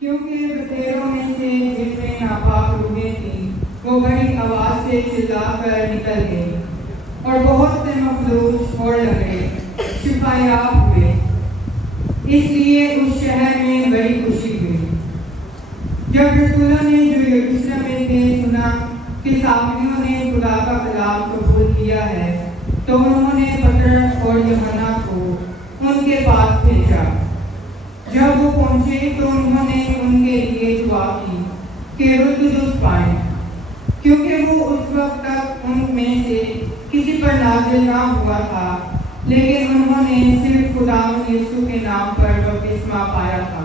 क्योंकि बसेरों में से जिनमें नापाक रूहें थीं वो बड़ी आवाज से चिल्लाकर निकल गए और बहुत से मखलूक और लगे शिफायाब हुए। इसलिए उस शहर में बड़ी खुशी हुई। जब रसूलों ने जो यरूशलेम में थे सुना कि सामरियों ने खुदा का कलाम कबूल किया है तो उन्होंने पतरस और यूहन्ना को उनके पास भेजा। जब वो पहुंचे तो उन्होंने उनके लिए दुआ की कि रुद्दुस पाएं, क्योंकि वो उस वक्त तक उनमें से किसी पर नाज़िल ना हुआ था, लेकिन उन्होंने सिर्फ खुदा यीशु के नाम पर बपतिस्मा पाया था।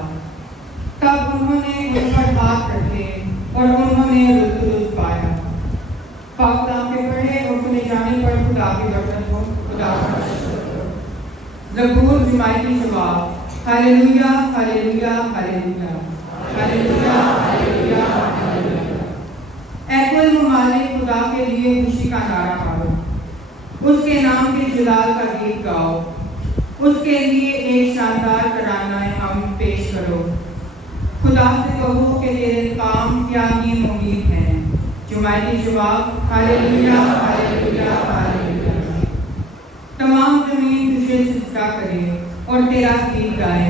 तब उन्होंने उन पर हाथ रखे और उन्होंने रुद्दुस पाया। पाक कलाम के पढ़े और सुने जाने पर खुदा की बरकत हो। खुदा का शुक्र। ज़बूर जुमाई की जवाब। हालेलुया हालेलुया हालेलुया हालेलुया हालेलुया हालेलुया। ऐ कुल ममालिक खुदा के लिए खुशी का नारा मारो, उसके नाम के जलाल का गीत गाओ, उसके लिए एक शानदार तराना हम पेश करो। खुदा से कहो कि तेरे काम क्या ही मुमकिन हैं। जुमाई की जवाब। हालेलुया हालेलुया हालेलुया। तमाम ज़मीन तुझे सजदा करे और तेरा गीत गाए,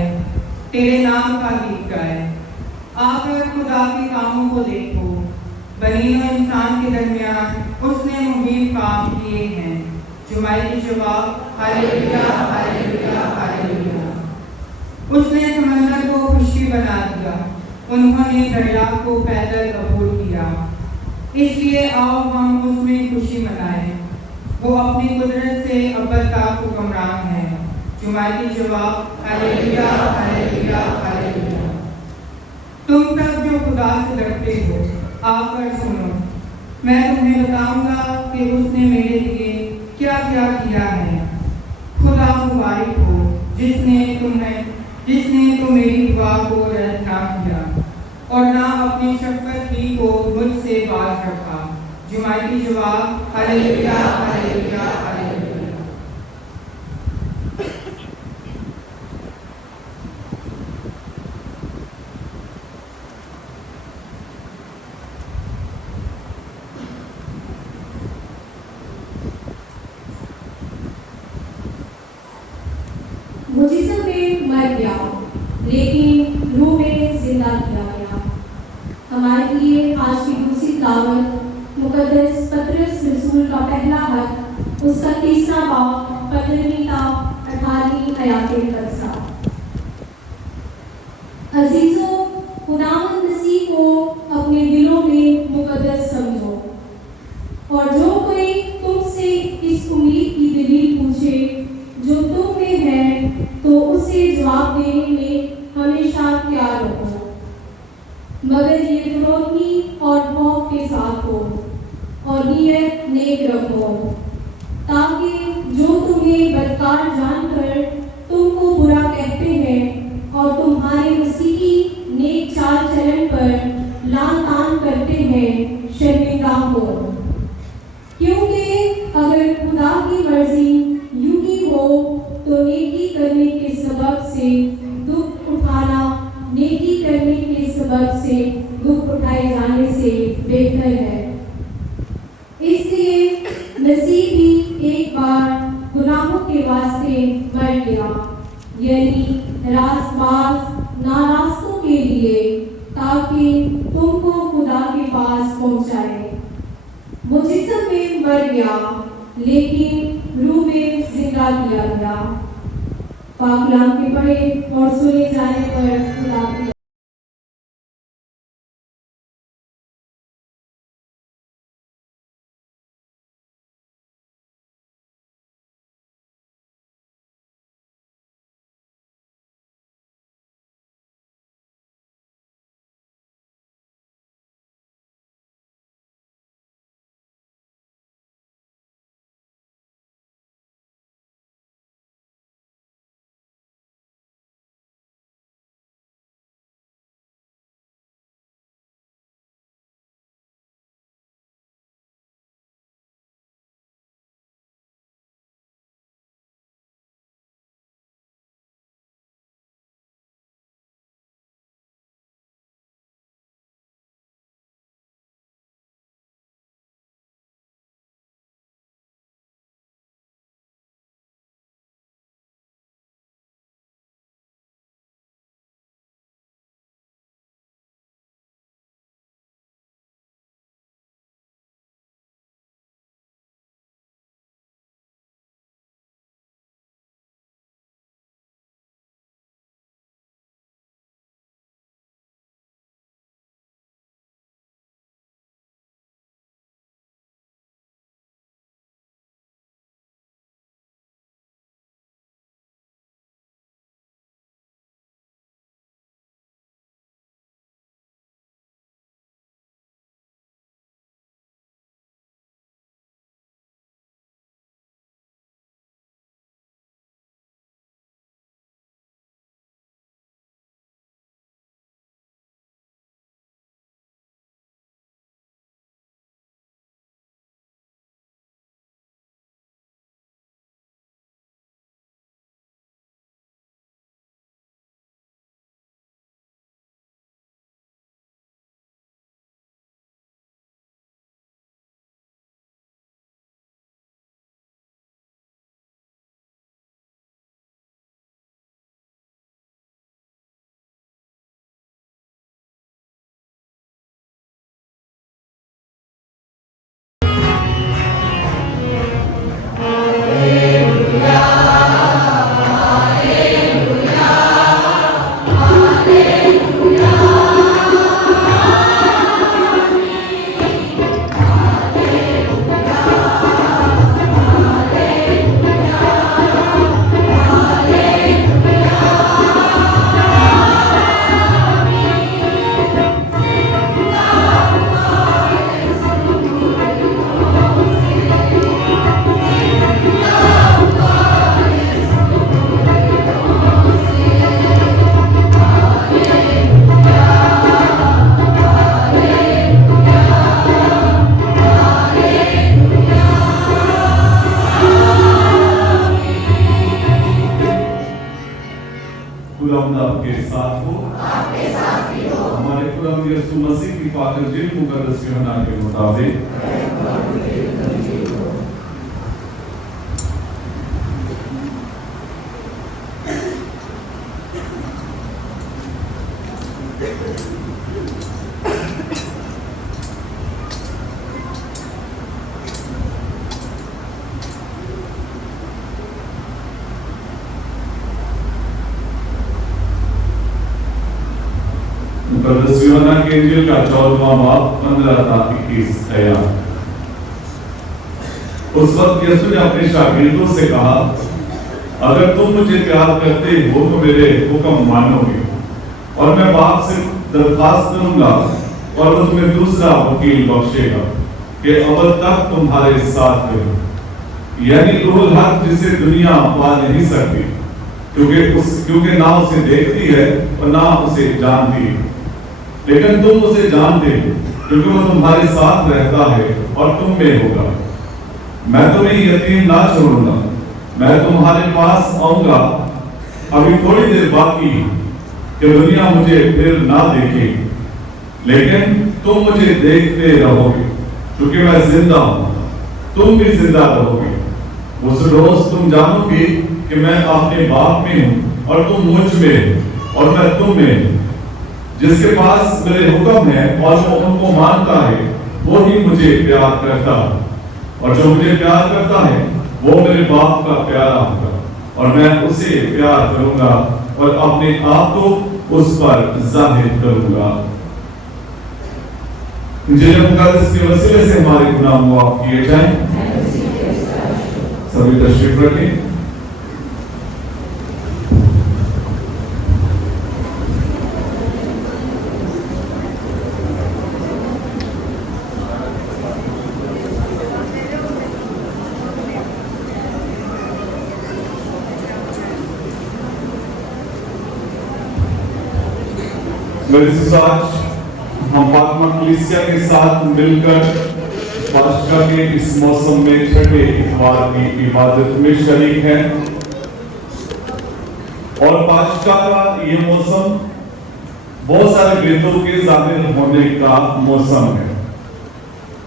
तेरे नाम का गीत गाए। आकर खुदा के कामों को देखो, बनी और इंसान के दरमियान उसने मुबीन काम किए हैं। जुमाई की जवाब। हालेलुया हालेलुया हालेलुया। उसने समंदर को खुशी बना दिया, उन्होंने दरिया को पैदल अबूर किया। इसलिए आओ हम उसमें खुशी मनाएं, वो अपनी कुदरत से अब्बल का हुक्मरान है। जुमाई की जवाब। हालेलुया हालेलुया हालेलुया। तुम सब जो खुदा से डरते हो आकर सुनो, मैं तुम्हें बताऊंगा कि उसने मेरे लिए क्या क्या किया है। खुदा मुबारक हो जिसने तो मेरी दुआ को रद्द ना किया और ना अपनी शफ़क़त ही को मुझसे बाज रखा। जुमाई की जवाब। हालेलुया हालेलुया हालेलुया। वो जिस्म में मर गया लेकिन रूह में जिंदा किया गया। हमारे लिए आज की दूसरी दावत मुकद्दस पतरस रसूल का पहला खत, उसका तीसरा बाब, 15वीं ता 18वीं आयत तक सा। अजीजों, खुदावंद मसीह को अपने दिलों में मुकद्दस समझो और जो कोई तुमसे इस उम्मीद की दलील पूछे जो तुम में है तो उसे जवाब देने में हमेशा तैयार रहो, मगर ये फरोतनी और खौफ के साथ हो और नियत नेक रखो, ताकि जो तुम्हें बदकार जानकर तुमको बुरा कहते हैं और तुम्हारे मसीही नेक चाल चलन पर लान तान करते हैं शर्मिंदा हो। क्योंकि अगर खुदा की मर्जी यूं ही हो तो नेकी करने के सबब से दुख उठाना नेकी करने के सबब से दुख उठाए जाने से बेहतर है। इसलिए मसीह भी एक बार गुनाहों के वास्ते मर गया, यानी रास्तबाज नारास्तों के लिए, ताकि तुमको खुदा के पास पहुंचाए। वो जिस्म में मर गया, लेकिन रूह में जिंदा किया गया। पाक कलाम के पढ़े और सुने जाने पर खुदा की खुदावंद आपके साथ हो, आपके साथ भी हो। हमारे खुदावंद यीशु मसीह की पाक इंजील मुकद्दस यूहन्ना के मुताबिक मुकद्दस यूहन्ना के इंजील का 14वां बाब 15 था 21 आयत। उस वक्त यीशु ने अपने शागिर्दों से कहा, अगर तुम मुझे प्यार करते हो तो मेरे हुक्म मानोगे, और मैं बाप से दरखास्त करूंगा और वो तुम्हें दूसरा वकील बख्शेगा कि अब तक तुम्हारे साथ रहे, यानी रूहुल हक, जिसे दुनिया पा नहीं सकती, क्योंकि ना उसे देखती है और ना उसे जानती है, लेकिन तुम उसे जानते हो क्योंकि वो तुम्हारे साथ रहता है और तुम में होगा। मैं तुम्हें यतीम ना छोड़ूंगा, मैं तुम्हारे पास आऊंगा। अभी थोड़ी देर बाकी कि दुनिया मुझे फिर ना देखे, लेकिन तुम मुझे देखते रहोगे, क्योंकि मैं जिंदा हूं तुम भी जिंदा रहोगे। उस रोज तुम जानोगे कि मैं अपने बाप में हूं और तुम मुझ में और मैं तुम में। जिसके पास मेरे हुक्म है और वो उनको मानता है, वो ही मुझे प्यार करता है, और जो मुझे प्यार करता है वो मेरे बाप का प्यारा होगा, और मैं उसे प्यार करूंगा और अपने आप को उस पर जाहिर करूंगा। इंजील मुकद्दस के वसीले से हमारे गुनाह माफ किए जाएं। सभी तशरीफ रखें। मेरे साथ हम फातिमा कलीसिया के साथ मिलकर पास्का के इस मौसम में छठे इतवार की इबादत में शरीक हैं, और पास्का का ये मौसम बहुत सारे वेदों के जाहिर होने का मौसम है,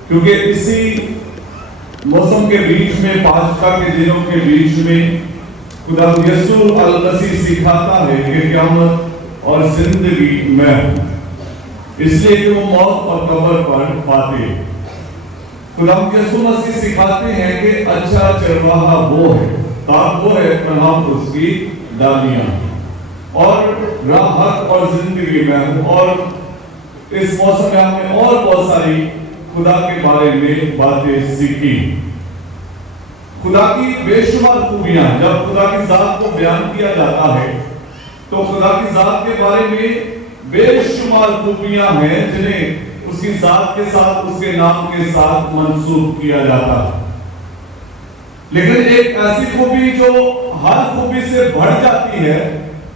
क्योंकि इसी मौसम के बीच में, पास्का के दिनों के बीच में खुदा यीशु अल मसीह सिखाता है कि क़यामत और जिंदगी में, इसलिए कि वो मौत और कब्र पर फाते। खुदा यीशु मसीह सिखाते हैं कि अच्छा चरवाहा वो है, ताक वो है, हम उसकी डालियां, और राहत और जिंदगी में हूं। और इस मौसम में हमने और बहुत सारी खुदा के बारे में बातें सीखी। खुदा की बेशुमार खूबियां, जब खुदा की जात को बयान किया जाता है तो खुदा की जात के बारे में बेशुमार खूबियां हैं जिन्हें उसकी जात के साथ, उसके नाम के साथ मंसूब किया जाता है। लेकिन एक ऐसी खूबी जो हर खूबी से बढ़ जाती है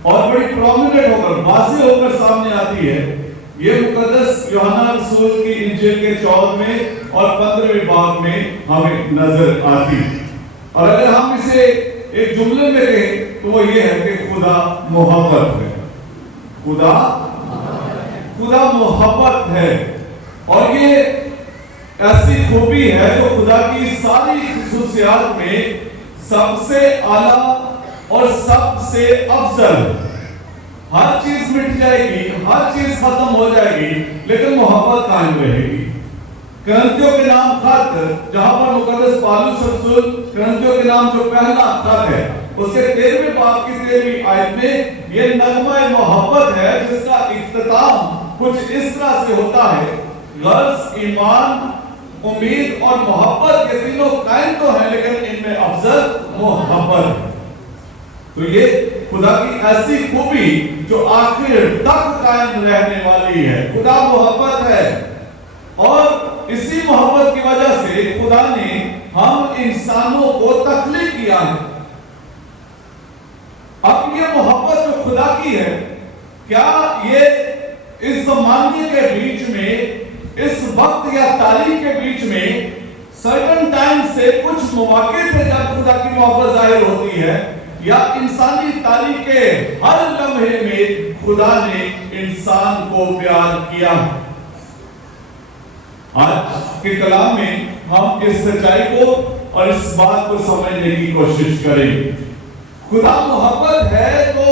और बड़ी प्रोमिनेंट होकर, वाज़ेह होकर सामने आती है, ये मुकद्दस यूहन्ना रसूल की इंजील के 14वें और 15वें बाब में हमें नजर आती। और अगर हम इसे एक जुमले में कहें तो वो ये है कि खुदा मोहब्बत है। खुदा मोहब्बत है, और ये ऐसी खूबी है जो खुदा की सारी खुसूसियात में सबसे आला और सबसे अफजल। हर चीज मिट जाएगी, हर चीज खत्म हो जाएगी, लेकिन मोहब्बत कायम रहेगी। करंथियों के नाम खत, जहां पर मुकद्दस पौलुस रसूल करंथियों के नाम जो पहला खत है, उसके 13वें बाब की 13वीं आयत में ये नगमा मोहब्बत है, जिसका इख्तिताम कुछ इस तरह से होता है। गर्ज, ईमान, उम्मीद और मोहब्बत, ये तीनों कायम तो है, लेकिन इनमें अफजल मोहब्बत है। तो ये खुदा की ऐसी खूबी जो आखिर तक कायम रहने वाली है। खुदा मोहब्बत है, और इसी मोहब्बत की वजह से खुदा ने हम इंसानों को तख्लीक किया है। अब ये मोहब्बत जो खुदा की है, क्या ये इस जमाने के बीच में, इस वक्त या तारीख के बीच में सर्टन टाइम से कुछ मौके थे जब खुदा की मोहब्बत जाहिर होती है, या इंसानी तारीख के हर लम्हे में खुदा ने इंसान को प्यार किया? आज के कलाम में हम इस सच्चाई को और इस बात को समझने की कोशिश करें। खुदा मोहब्बत है, तो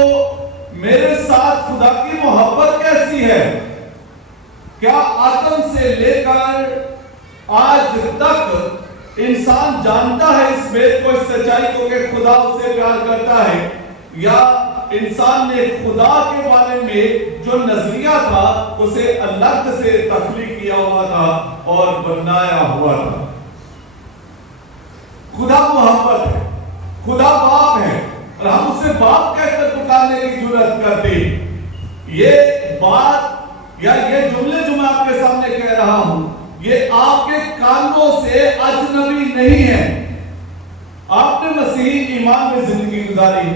मेरे साथ खुदा की मोहब्बत कैसी है? क्या आदम से लेकर आज तक इंसान जानता है इस वेद को, इस सच्चाई को कि खुदा उसे प्यार करता है, या इंसान ने खुदा के बारे में जो नजरिया था उसे अलग से तख्लीक किया हुआ था और बनाया हुआ था? खुदा मोहब्बत है, खुदा बाप है, और हम उसे बाप कहकर पुकारने की जरूरत करते। ये बात या ये जुमले जो मैं आपके सामने कह रहा हूं, ये आपके कानों से अजनबी नहीं है। आपने मसीही ईमान में जिंदगी गुजारी,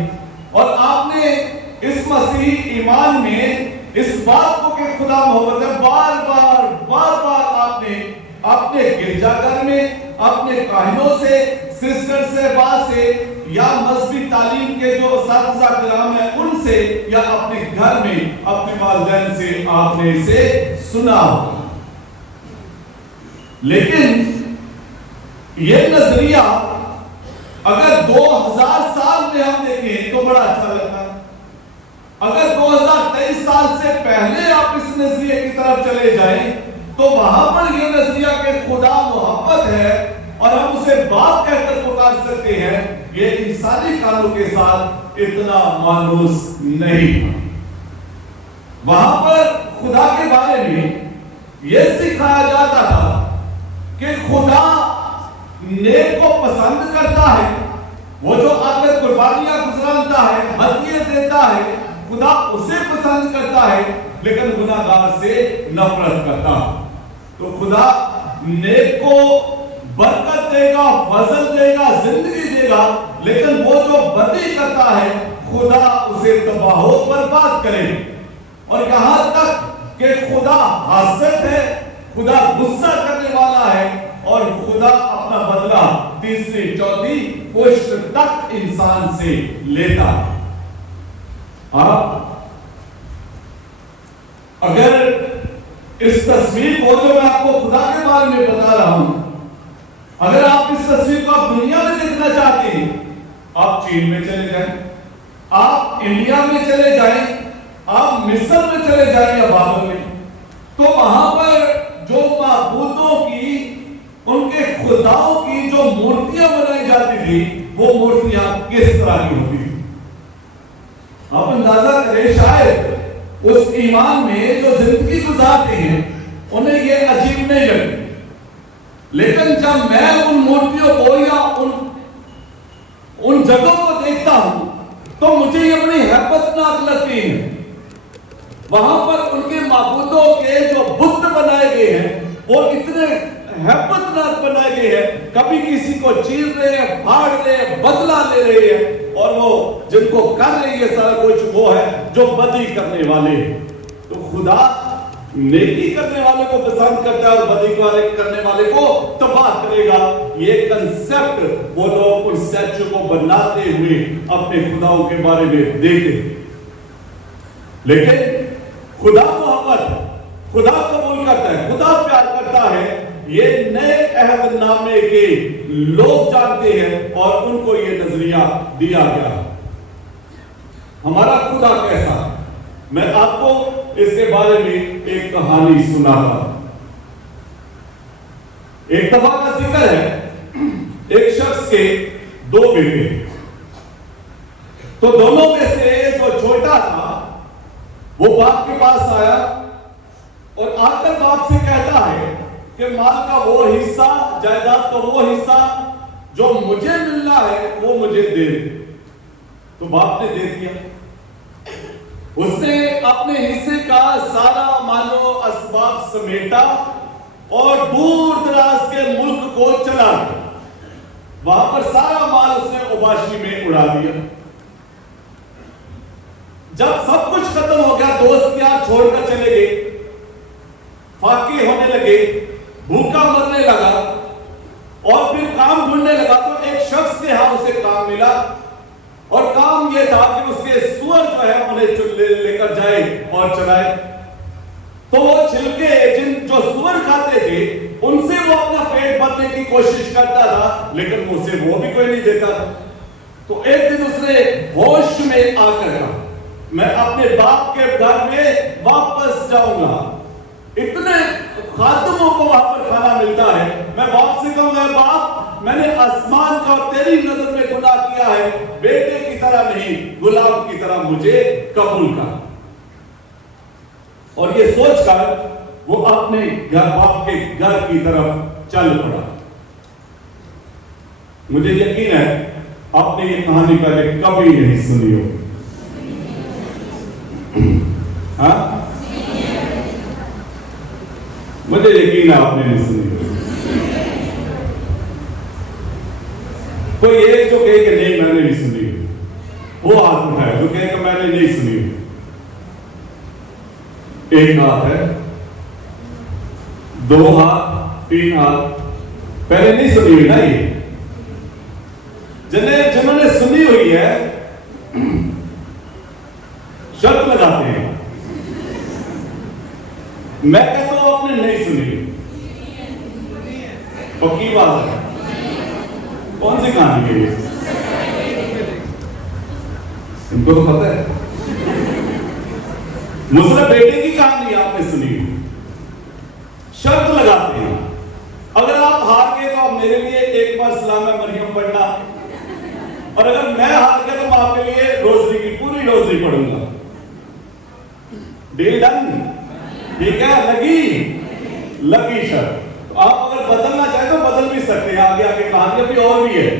और आपने इस मसीही ईमान में इस बात को कि खुदा मोहब्बत है, बार बार आपने अपने गिरजाघर में, अपने काहिनों से, सिस्टर से, बा से, या मजहबी तालीम के जो असातिज़ा किराम है उनसे, या अपने घर में अपने वालिदैन से आपने इसे सुना। लेकिन ये नजरिया अगर 2000 साल में हम देखें तो बड़ा अच्छा लगता है। अगर 2023 साल से पहले आप इस नजरिए की तरफ चले जाएं तो वहां पर यह नजरिया कि खुदा मोहब्बत है और हम उसे बाप कहकर पुकार सकते हैं, ये इंसानी कानों के साथ इतना मानूस नहीं। वहां पर खुदा के बारे में यह सिखाया जाता था कि खुदा नेक को पसंद करता है, वो जो आकर कुर्बानियां गुजराता है, हदियत देता है, खुदा उसे पसंद करता है, लेकिन गुनाहगार से नफरत करता है। तो खुदा नेक को बरकत देगा, फजल देगा, जिंदगी देगा, लेकिन वो जो बदी करता है खुदा उसे तबाह बर्बाद करे। और यहां तक कि खुदा हासिद है, खुदा गुस्सा करने वाला है और खुदा अपना बदला तीसरी चौथी पुष्ट तक इंसान से लेता है। आप अगर इस तस्वीर को जो मैं आपको खुदा के बारे में बता रहा हूं, अगर आप इस तस्वीर को आप दुनिया में देखना चाहते हैं, आप चीन में चले जाएं, आप इंडिया में चले जाएं, आप मिस्र में चले जाएं या बाबर में, तो वहां पर जो माबूदों की, उनके खुदाओं की जो मूर्तियां बनाई जाती थी, वो मूर्तियां किस तरह की होती थी। आप अंदाजा करें, शायद उस ईमान में जो जिंदगी गुजारते हैं उन्हें ये अजीब नहीं लगती, लेकिन जब मैं उन मूर्तियों को या उन जगहों को देखता हूं तो मुझे ये बड़ी हैबतनाक लगती है। वहां पर उनके माबूदों के जो बुत बनाए गए हैं वो इतने हैबतनाक बनाए गए हैं, कभी किसी को चीर रहे हैं, फाड़ रहे हैं, बदला ले रहे हैं, और वो जिनको कर रही है सारा कुछ वो है जो बदी करने वाले। तो खुदा नेकी करने वाले को पसंद करता है और बदी करने वाले को तबाह करेगा। ये कंसेप्ट वो लोग उस स्टैच्यू को बनाते हुए अपने खुदाओं के बारे में देखे। लेकिन खुदा मोहब्बत, खुदा कबूल करता है, खुदा प्यार करता है, ये नए अहदनामे के लोग जानते हैं और उनको ये नजरिया दिया गया। हमारा खुदा कैसा, मैं आपको इसके बारे में एक कहानी सुनाता। एक दफा का जिक्र है, एक शख्स के 2 बेटे, तो दोनों में से जो छोटा था वो बाप के पास आया और आकर बाप से कहता है कि माल का वो हिस्सा, जायदाद का वो हिस्सा जो मुझे मिलना है वो मुझे दे। तो बाप ने दे दिया। उसने अपने हिस्से का सारा मालो असबाब समेटा और दूर दराज के मुल्क को चला गया। वहां पर सारा माल उसने उबाशी में उड़ा दिया। जब सब कुछ खत्म हो गया, दोस्त यार छोड़कर चले गए, फाके होने लगे, भूखा मरने लगा और फिर काम ढूंढने लगा, तो एक शख्स के यहां उसे काम मिला और काम यह था कि उसके सुअर जो है उन्हें लेकर जाए और चलाए। तो वो छिलके जिन जो सुअर खाते थे उनसे वो अपना पेट भरने की कोशिश करता था, लेकिन उसे वो भी कोई नहीं देता था। तो एक दिन उसने होश में आकर कहा, मैं अपने बाप के घर में वापस जाऊंगा। इतने खातमों को वहां पर खाना मिलता है, मैं बाप से कहूंगा, बाप मैंने आसमान का और तेरी नजर में गुनाह किया है, बेटे की तरह नहीं गुलाम की तरह मुझे कबूल कर। और ये सोचकर वो अपने घर बाप के घर की तरफ चल पड़ा। मुझे यकीन है आपने ये कहानी पहले कभी नहीं सुनी होगी। हाँ, मुझे यकीन है आपने नहीं सुनी होगी। कोई एक जो कहे कि नहीं मैंने नहीं सुनी, वो आदमी है जो कहे कि मैंने नहीं सुनी। एक हाथ है, 2 हाथ, 3 हाथ, पहले नहीं सुनी हुई ना ये। जिन्होंने सुनी हुई है शर्त लगाते हैं, मैं कहता हूं आपने नहीं सुनी, पक्की बात है। कौन सी कहानी है ये? इनको तो पता है। मुसरत बेटे की कहानी आपने सुनी, शर्त लगाते हैं अगर आप हार गए तो आप मेरे लिए एक बार सलाम मरियम पढ़ना, और अगर मैं हार गया तो मैं आपके लिए रोजरी की पूरी रोजरी पढ़ूंगा। Deal done? ठीक है, लगी शर्त। तो आप अगर बदलना चाहे तो बदल भी सकते हैं, आगे आगे कहानी भी और भी है।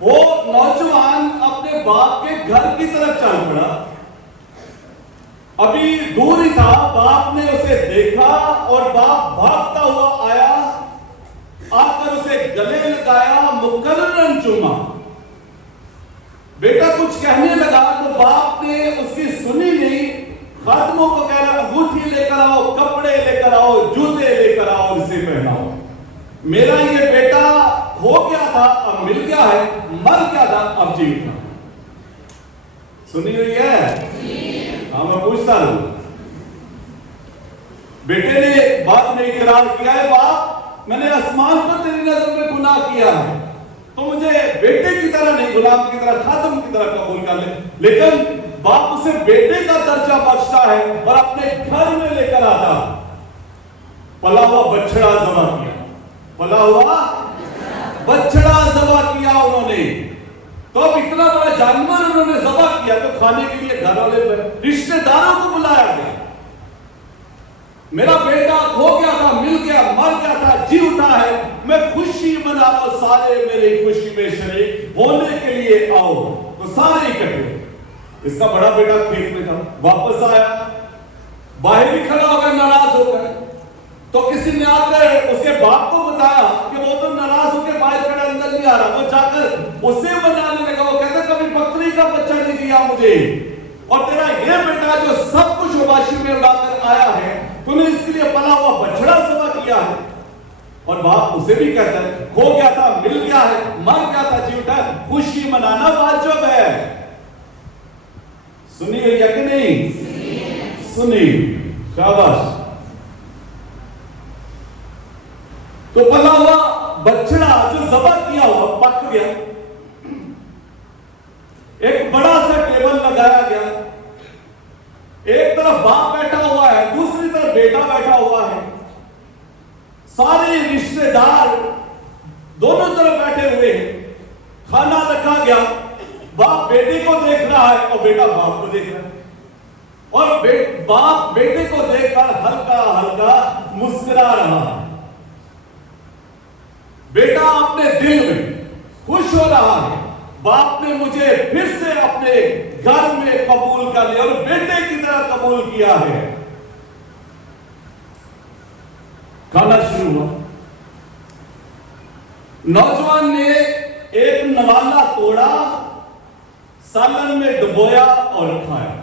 वो नौजवान अपने बाप के घर की तरफ चल पड़ा, अभी दूर ही था, बाप ने उसे देखा और बाप भागता हुआ आया, आकर उसे गले लगाया, मुकर्ररन चूमा। बेटा कुछ कहने लगा तो बाप ने उसकी सुनी नहीं, खादमों को कह रहा अंगूठी लेकर आओ, कपड़े लेकर आओ, जूते लेकर आओ, इसे पहनाओ। मेरा ये बेटा हो गया था, अब मिल गया है, मर गया था, अब जीवित था। सुनी हुई है? हाँ, मैं पूछता हूं। बेटे ने बाप ने इकरार किया है, बाप मैंने आसमान पर तेरी नजर में गुनाह किया है, तो मुझे बेटे की तरह नहीं, गुलाम की तरह, खादम की तरह कबूल कर ले। लेकिन बाप उसे बेटे का दर्जा बख्शता है और अपने घर में लेकर आता। पला हुआ बछड़ा ज़बा किया, पला हुआ बछड़ा ज़बा किया उन्होंने। तो अब इतना बड़ा जानवर उन्होंने ज़बा किया तो खाने के लिए घर वाले रिश्तेदारों को बुलाया गया। मेरा बेटा खो गया था, मिल गया, मर गया था, जी उठा है, मैं खुशी मना रहा, सारे मेरी खुशी में शरीक होने के लिए आओ। तो सारे इकट्ठे। इसका बड़ा बेटा खेत में था, वापस आया, बाहर ही खड़ा होकर नाराज होकर। तो किसी ने आकर उसके बाप को बताया कि वो तो नाराज होकर बाहर खड़ा, अंदर नहीं आ रहा। वो जाकर उसे मनाने लगा, वो कहता कभी बकरी का बच्चा नहीं दिया मुझे, और तेरा ये बेटा जो सब कुछ उबाशी में उड़ाकर आया है, तूने इसके लिए पला हुआ बछड़ा ज़बा किया है। और बाप उसे भी कहता है खो गया था, मिल गया है, मर गया था, जी उठा, खुशी मनाना वाजिब है। सुनी है या कि नहीं? सुनी, शाबाश। तो पला हुआ बछड़ा जो ज़बा किया हुआ पक गया, एक बड़ा सा टेबल लगाया गया, एक तरफ बाप बैठा हुआ है, दूसरी तरफ बेटा बैठा हुआ है, सारे रिश्तेदार दोनों तरफ बैठे हुए हैं। खाना रखा गया, बाप बेटे को देख रहा है और बेटा बाप को देख रहा है, और बाप बेटे को देखकर हल्का हल्का मुस्कुरा रहा है। बेटा अपने दिल में खुश हो रहा है, बाप ने मुझे फिर से अपने घर में कबूल कर लिया और बेटे की तरह कबूल किया है। खाना शुरू हुआ। नौजवान ने एक नवाला तोड़ा, सालन में डुबोया और खाया,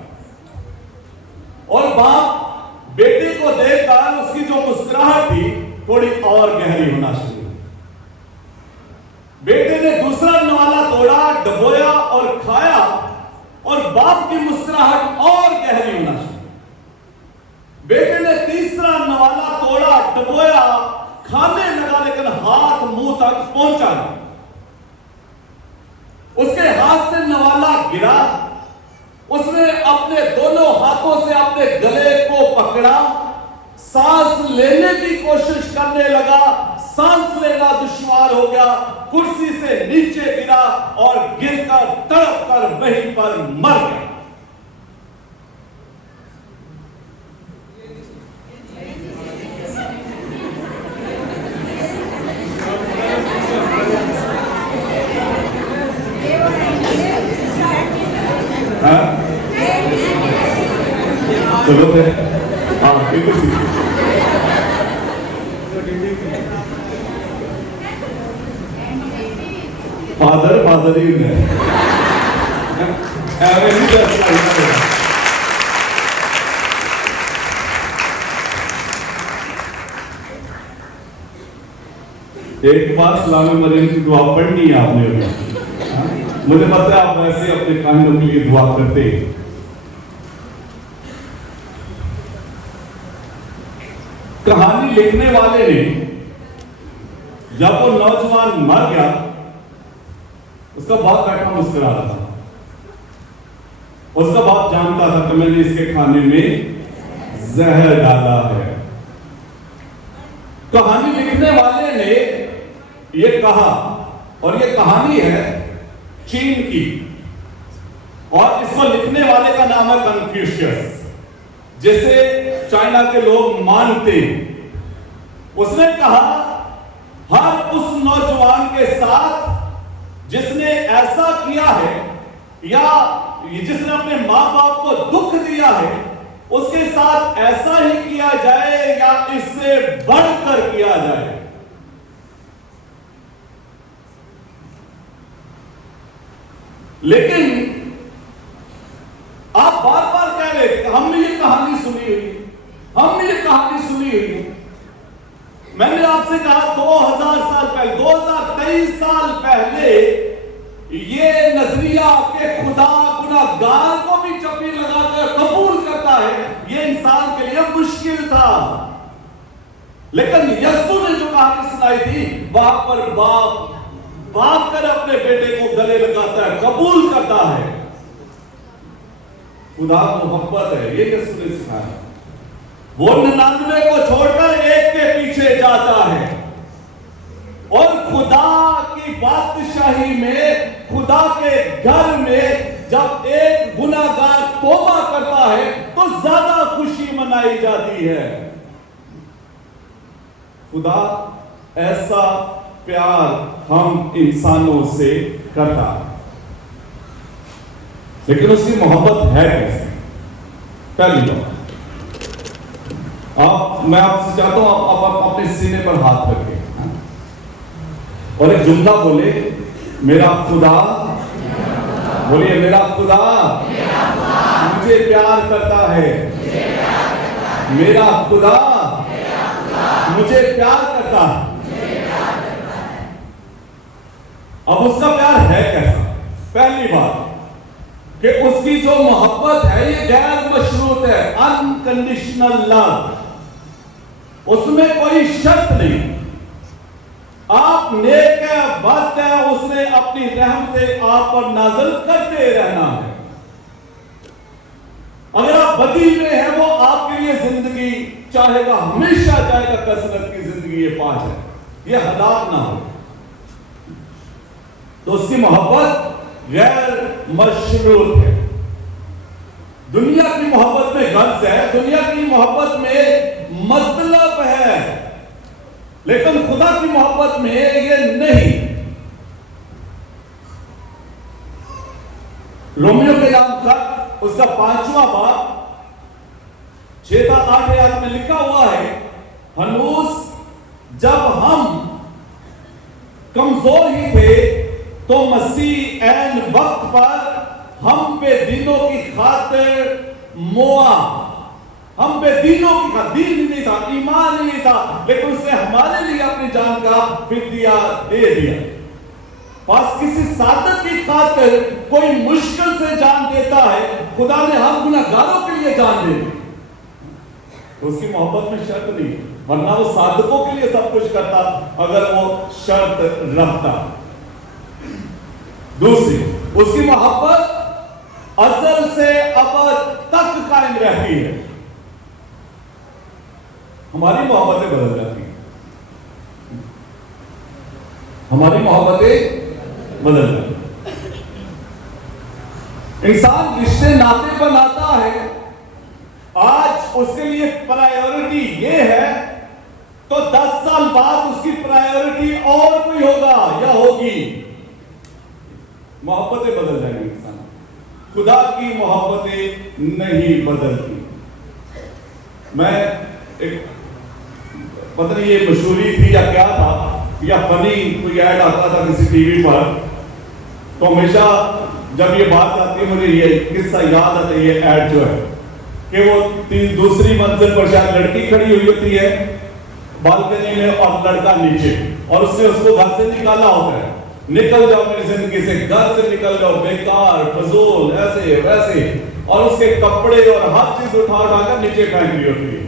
और बाप बेटे को देखकर उसकी जो मुस्कुराहट थी थोड़ी और गहरी होना शुरू। बेटे ने दूसरा नवाला तोड़ा, डुबोया और खाया, और बाप की मुस्कुराहट और गहरी होना शुरू। बेटे ने तीसरा नवाला तोड़ा, डुबोया, खाने लगा, लेकिन हाथ मुंह तक पहुंचा नहीं। उसके हाथ से नवाला गिरा, उसने अपने दोनों हाथों से अपने गले को पकड़ा, सांस लेने की कोशिश करने लगा, सांस लेना दुश्वार हो गया, कुर्सी से नीचे गिरा और गिरकर तड़प कर वहीं पर मर गया। चलो फिर, हाँ बिल्कुल। फादर ही है। एक बार सलाम मरियम की दुआ पढ़नी है आपने, मुझे पता है आप वैसे अपने कानों के लिए दुआ करते हैं। कहानी लिखने वाले ने जब वो नौजवान मर गया, उसका बाप बैठा मुस्कुरा रहा था। उसका बाप जानता था कि मैंने इसके खाने में जहर डाला है। कहानी लिखने वाले ने यह कहा, और यह कहानी है चीन की, और इसको लिखने वाले का नाम है कन्फ्यूशियस, जिसे चाइना के लोग मानते। उसने कहा, हर उस नौजवान के साथ जिसने ऐसा किया है या जिसने अपने मां बाप को दुख दिया है, उसके साथ ऐसा ही किया जाए या इससे बढ़कर किया जाए। लेकिन आप बार बार कह रहे थे, हमने ये कहानी सुनी हुई, हमने ये कहानी सुनी हुई। मैंने आपसे कहा 2000 साल पहले, 2023 साल पहले ये नजरिया के खुदा गुनाहगार को भी चप्पी लगाकर कबूल करता है, ये इंसान के लिए मुश्किल था। लेकिन यीशु ने जो कहानी सुनाई थी, वहां पर बाप कर अपने बेटे को गले लगाता है, कबूल करता है। खुदा मोहब्बत है, ये यीशु ने सिखाया। वो 99 को छोड़कर एक के पीछे जाता है, और खुदा की बादशाही में, खुदा के घर में जब एक गुनाहगार तौबा करता है तो ज्यादा खुशी मनाई जाती है। खुदा ऐसा प्यार हम इंसानों से करता, लेकिन उसकी मोहब्बत है कैसे? पहली बात, मैं आपसे चाहता हूं आप अपने सीने पर हाथ रखें और एक जुमला बोले, मेरा खुदा, बोलिए मेरा खुदा मुझे प्यार करता है। मेरा खुदा मुझे प्यार करता है। अब उसका प्यार है कैसा? पहली बात कि उसकी जो मोहब्बत है ये गैर मशरूत है, अनकंडीशनल लव। उसमें कोई शर्त नहीं। आप नेक है, बद है, उसने अपनी रहमतें आप पर नाज़िल करते रहना है। अगर आप बदी में है, वो आपके लिए जिंदगी चाहेगा, हमेशा चाहेगा कसरत की जिंदगी ये पांच है, ये हलाक ना हो। तो उसकी मोहब्बत गैर मशरूत है। दुनिया की मोहब्बत में गर्ज है, दुनिया की मोहब्बत में मतलब है, लेकिन खुदा की मोहब्बत में ये नहीं। रोमियो के नाम खत उसका 5वां बाब 6-8 आयत में लिखा हुआ है, हनूस जब हम कमजोर ही थे तो मसीह ऐन वक्त पर हम पे दीनों की खातिर मोआ, हम पे दीनों की खातिर, दीन नहीं था, ईमान नहीं था, लेकिन उसने हमारे लिए अपनी जान का फिदिया दे दिया। बस किसी सादत की खातिर कोई मुश्किल से जान देता है, खुदा ने हम गुनाहगारों के लिए जान दे दी। तो उसकी मोहब्बत में शर्त नहीं, वरना वो सादकों के लिए सब कुछ करता अगर वो शर्त रखता। दूसरी, उसकी मोहब्बत अज़ल से अबद तक कायम रहती है। हमारी मोहब्बतें बदल जाती हैं, हमारी मोहब्बतें बदल जाती हैं। इंसान रिश्ते नाते बनाता है, आज उसके लिए प्रायोरिटी ये है, तो 10 साल बाद उसकी प्रायोरिटी और कोई होगा या होगी। मोहब्बतें बदल जाएंगी इंसान, खुदा की मोहब्बतें नहीं बदलती। मैं एक पता नहीं ये मशहूरी थी या क्या था, या फनी कोई ऐड आता था किसी टीवी पर, तो हमेशा जब ये बात आती है मुझे ये किस्सा याद आता है, ये ऐड जो है कि वो दूसरी मंजिल पर शायद लड़की खड़ी हुई होती है बालकनी में और लड़का नीचे, और उसने उसको घर से निकाला होता है, निकल जाओ मेरी जिंदगी से, घर से निकल जाओ, बेकार फजूल ऐसे वैसे, और उसके कपड़े और हर चीज उठा कर नीचे फेंक दी होती है।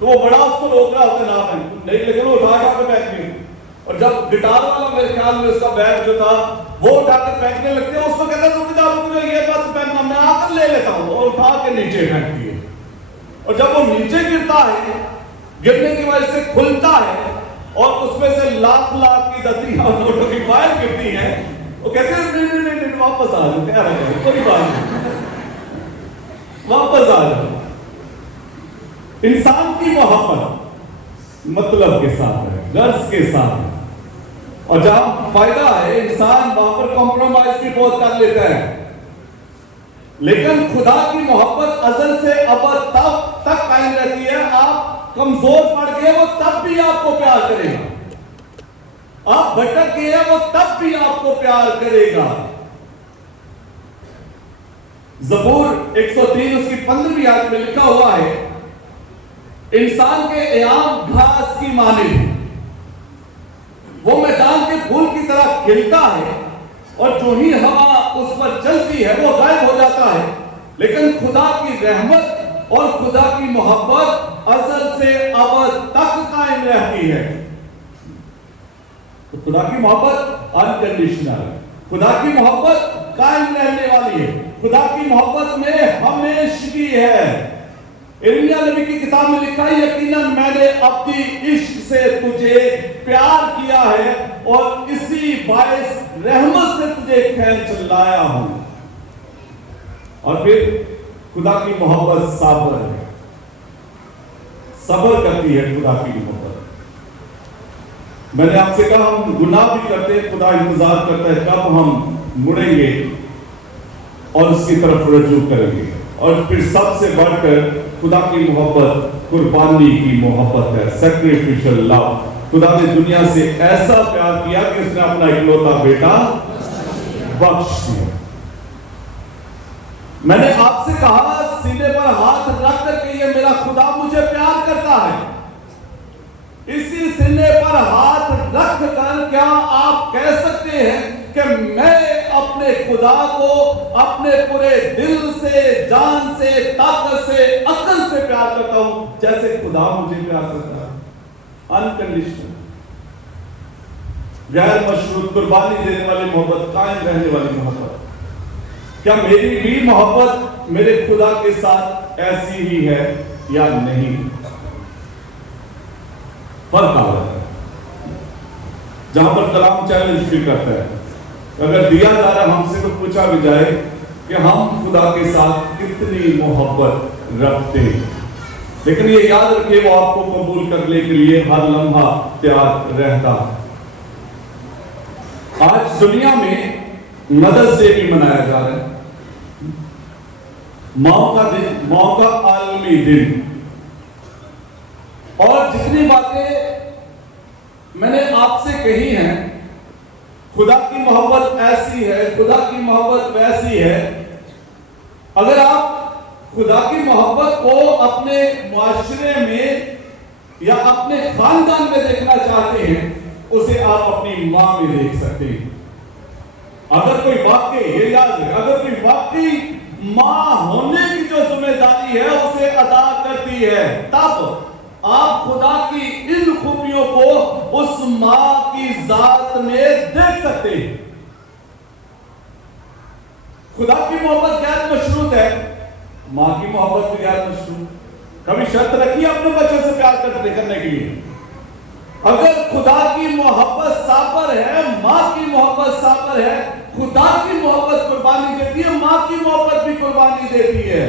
तो वो बड़ा उसको रोक रहा होता, ना नहीं, लेकिन वो उठा के फेंक दी। और जब गिटार वाला मेरे ख्याल में उसका बैग जो था वो उठाकर फेंकने लगते हैं, उसको कहता रुक जाओ, ये बात फेंकना, मैं आकर ले लेता हूं, और उठा के नीचे फेंक दिए। और जब वो नीचे गिरता है, गिरने की वजह से खुलता है और उसमें से लाख लाख की दतियां और नोटों की फाइल गिरती हैं, वो कहते हैं नहीं वापस आ जाओ, क्या रहा कोई बात नहीं, वापस आ जाओ। इंसान की मोहब्बत मतलब के साथ है, गर्ज के साथ है, और जहां फायदा है इंसान वहां पर कॉम्प्रोमाइज भी बहुत कर लेता है। लेकिन खुदा की मोहब्बत अज़ल से अबद तब तक कायम रहती है। आप कमजोर पड़ गए वो तब भी आपको प्यार करेगा, आप भटक गए वो तब भी आपको प्यार करेगा। ज़बूर 103 उसकी 15वीं आयत में लिखा हुआ है, इंसान के एयाम घास की मानिंद, वो मैदान के फूल की तरह खिलता है और जो ही हवा उस पर चलती है वो गायब हो जाता है। लेकिन खुदा की रहमत और खुदा की मोहब्बत अज़ल से अबद तक कायम रहती है। तो खुदा की मोहब्बत अनकंडीशनल है, खुदा की मोहब्बत कायम रहने वाली है, खुदा की मोहब्बत में हमेशगी है। इर्मिया नबी की किताब में लिखा है, यकीनन मैंने अपनी इश्क से तुझे प्यार किया है और इसी बायस रहमत से तुझे खैर लाया हूं। और फिर खुदा की मोहब्बत सब्र है, सब्र करती है खुदा की मोहब्बत। मैंने आपसे कहा हम गुनाह भी करते हैं, खुदा इंतजार करता है कब हम मुड़ेंगे और उसकी तरफ रुजू करेंगे। और फिर सबसे बढ़कर खुदा की मोहब्बत कुर्बानी की मोहब्बत है, सैक्रिफिशियल लव। खुदा ने दुनिया से ऐसा प्यार किया कि उसने अपना इकलौता बेटा बख्श दिया। मैंने आपसे कहा सीने पर हाथ रख कर के ये मेरा खुदा मुझे प्यार करता है। इसी सीने पर हाथ रख कर क्या आप कह सकते हैं कि मैं अपने खुदा को अपने पूरे दिल से, जान से, ताकत से, अकल से प्यार करता हूं जैसे खुदा मुझे प्यार करता है? अनकंडीशनल, गैर मशरूत, कुर्बानी देने वाली मोहब्बत, कायम रहने वाली मोहब्बत। क्या मेरी भी मोहब्बत मेरे खुदा के साथ ऐसी ही है या नहीं? फर्क आ रहा है। जहां पर कलाम चैलेंज भी करता है, अगर दिया जा रहा हमसे तो पूछा भी जाए कि हम खुदा के साथ कितनी मोहब्बत रखते हैं। लेकिन ये याद रखिए वो आपको कबूल करने के लिए हर लम्हा तैयार रहता है। आज दुनिया में मदर्स डे भी मनाया जा रहा है, मां का दिन, मां का आलमी दिन। और जितनी बातें मैंने आपसे कही हैं, खुदा की मोहब्बत ऐसी है, खुदा की मोहब्बत वैसी है। अगर आप खुदा की मोहब्बत को अपने मुआशरे में या अपने खानदान में देखना चाहते हैं, उसे आप अपनी मां में देख सकते हैं। अगर कोई वाकई, ये याद है, अगर कोई वाकई मां होने की जो जिम्मेदारी है उसे अदा करती है, तब आप खुदा की इन खूबियों को उस मां की जात में देख सकते हैं। खुदा की मोहब्बत गैर मशरूत है, मां की मोहब्बत भी गैर मशरूत। कभी शर्त रखिए अपने बच्चों से प्यार करने के लिए? अगर खुदा की मोहब्बत साबर है, मां की मोहब्बत साबर है, खुदा की मोहब्बत कुर्बानी देती है, मां की मोहब्बत भी कुर्बानी देती है।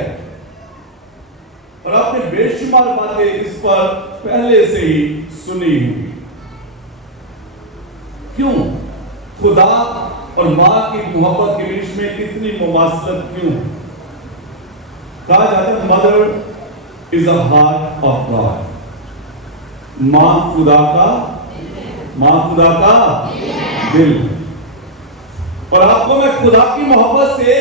और आपने बेशुमार बातें इस पर पहले से ही सुनी हुई। क्यों खुदा और मां की मोहब्बत के बीच में कितनी मुमासलत क्यों? कहा जाता है mother is a heart of God, मां खुदा का दिल। और आपको मैं खुदा की मोहब्बत से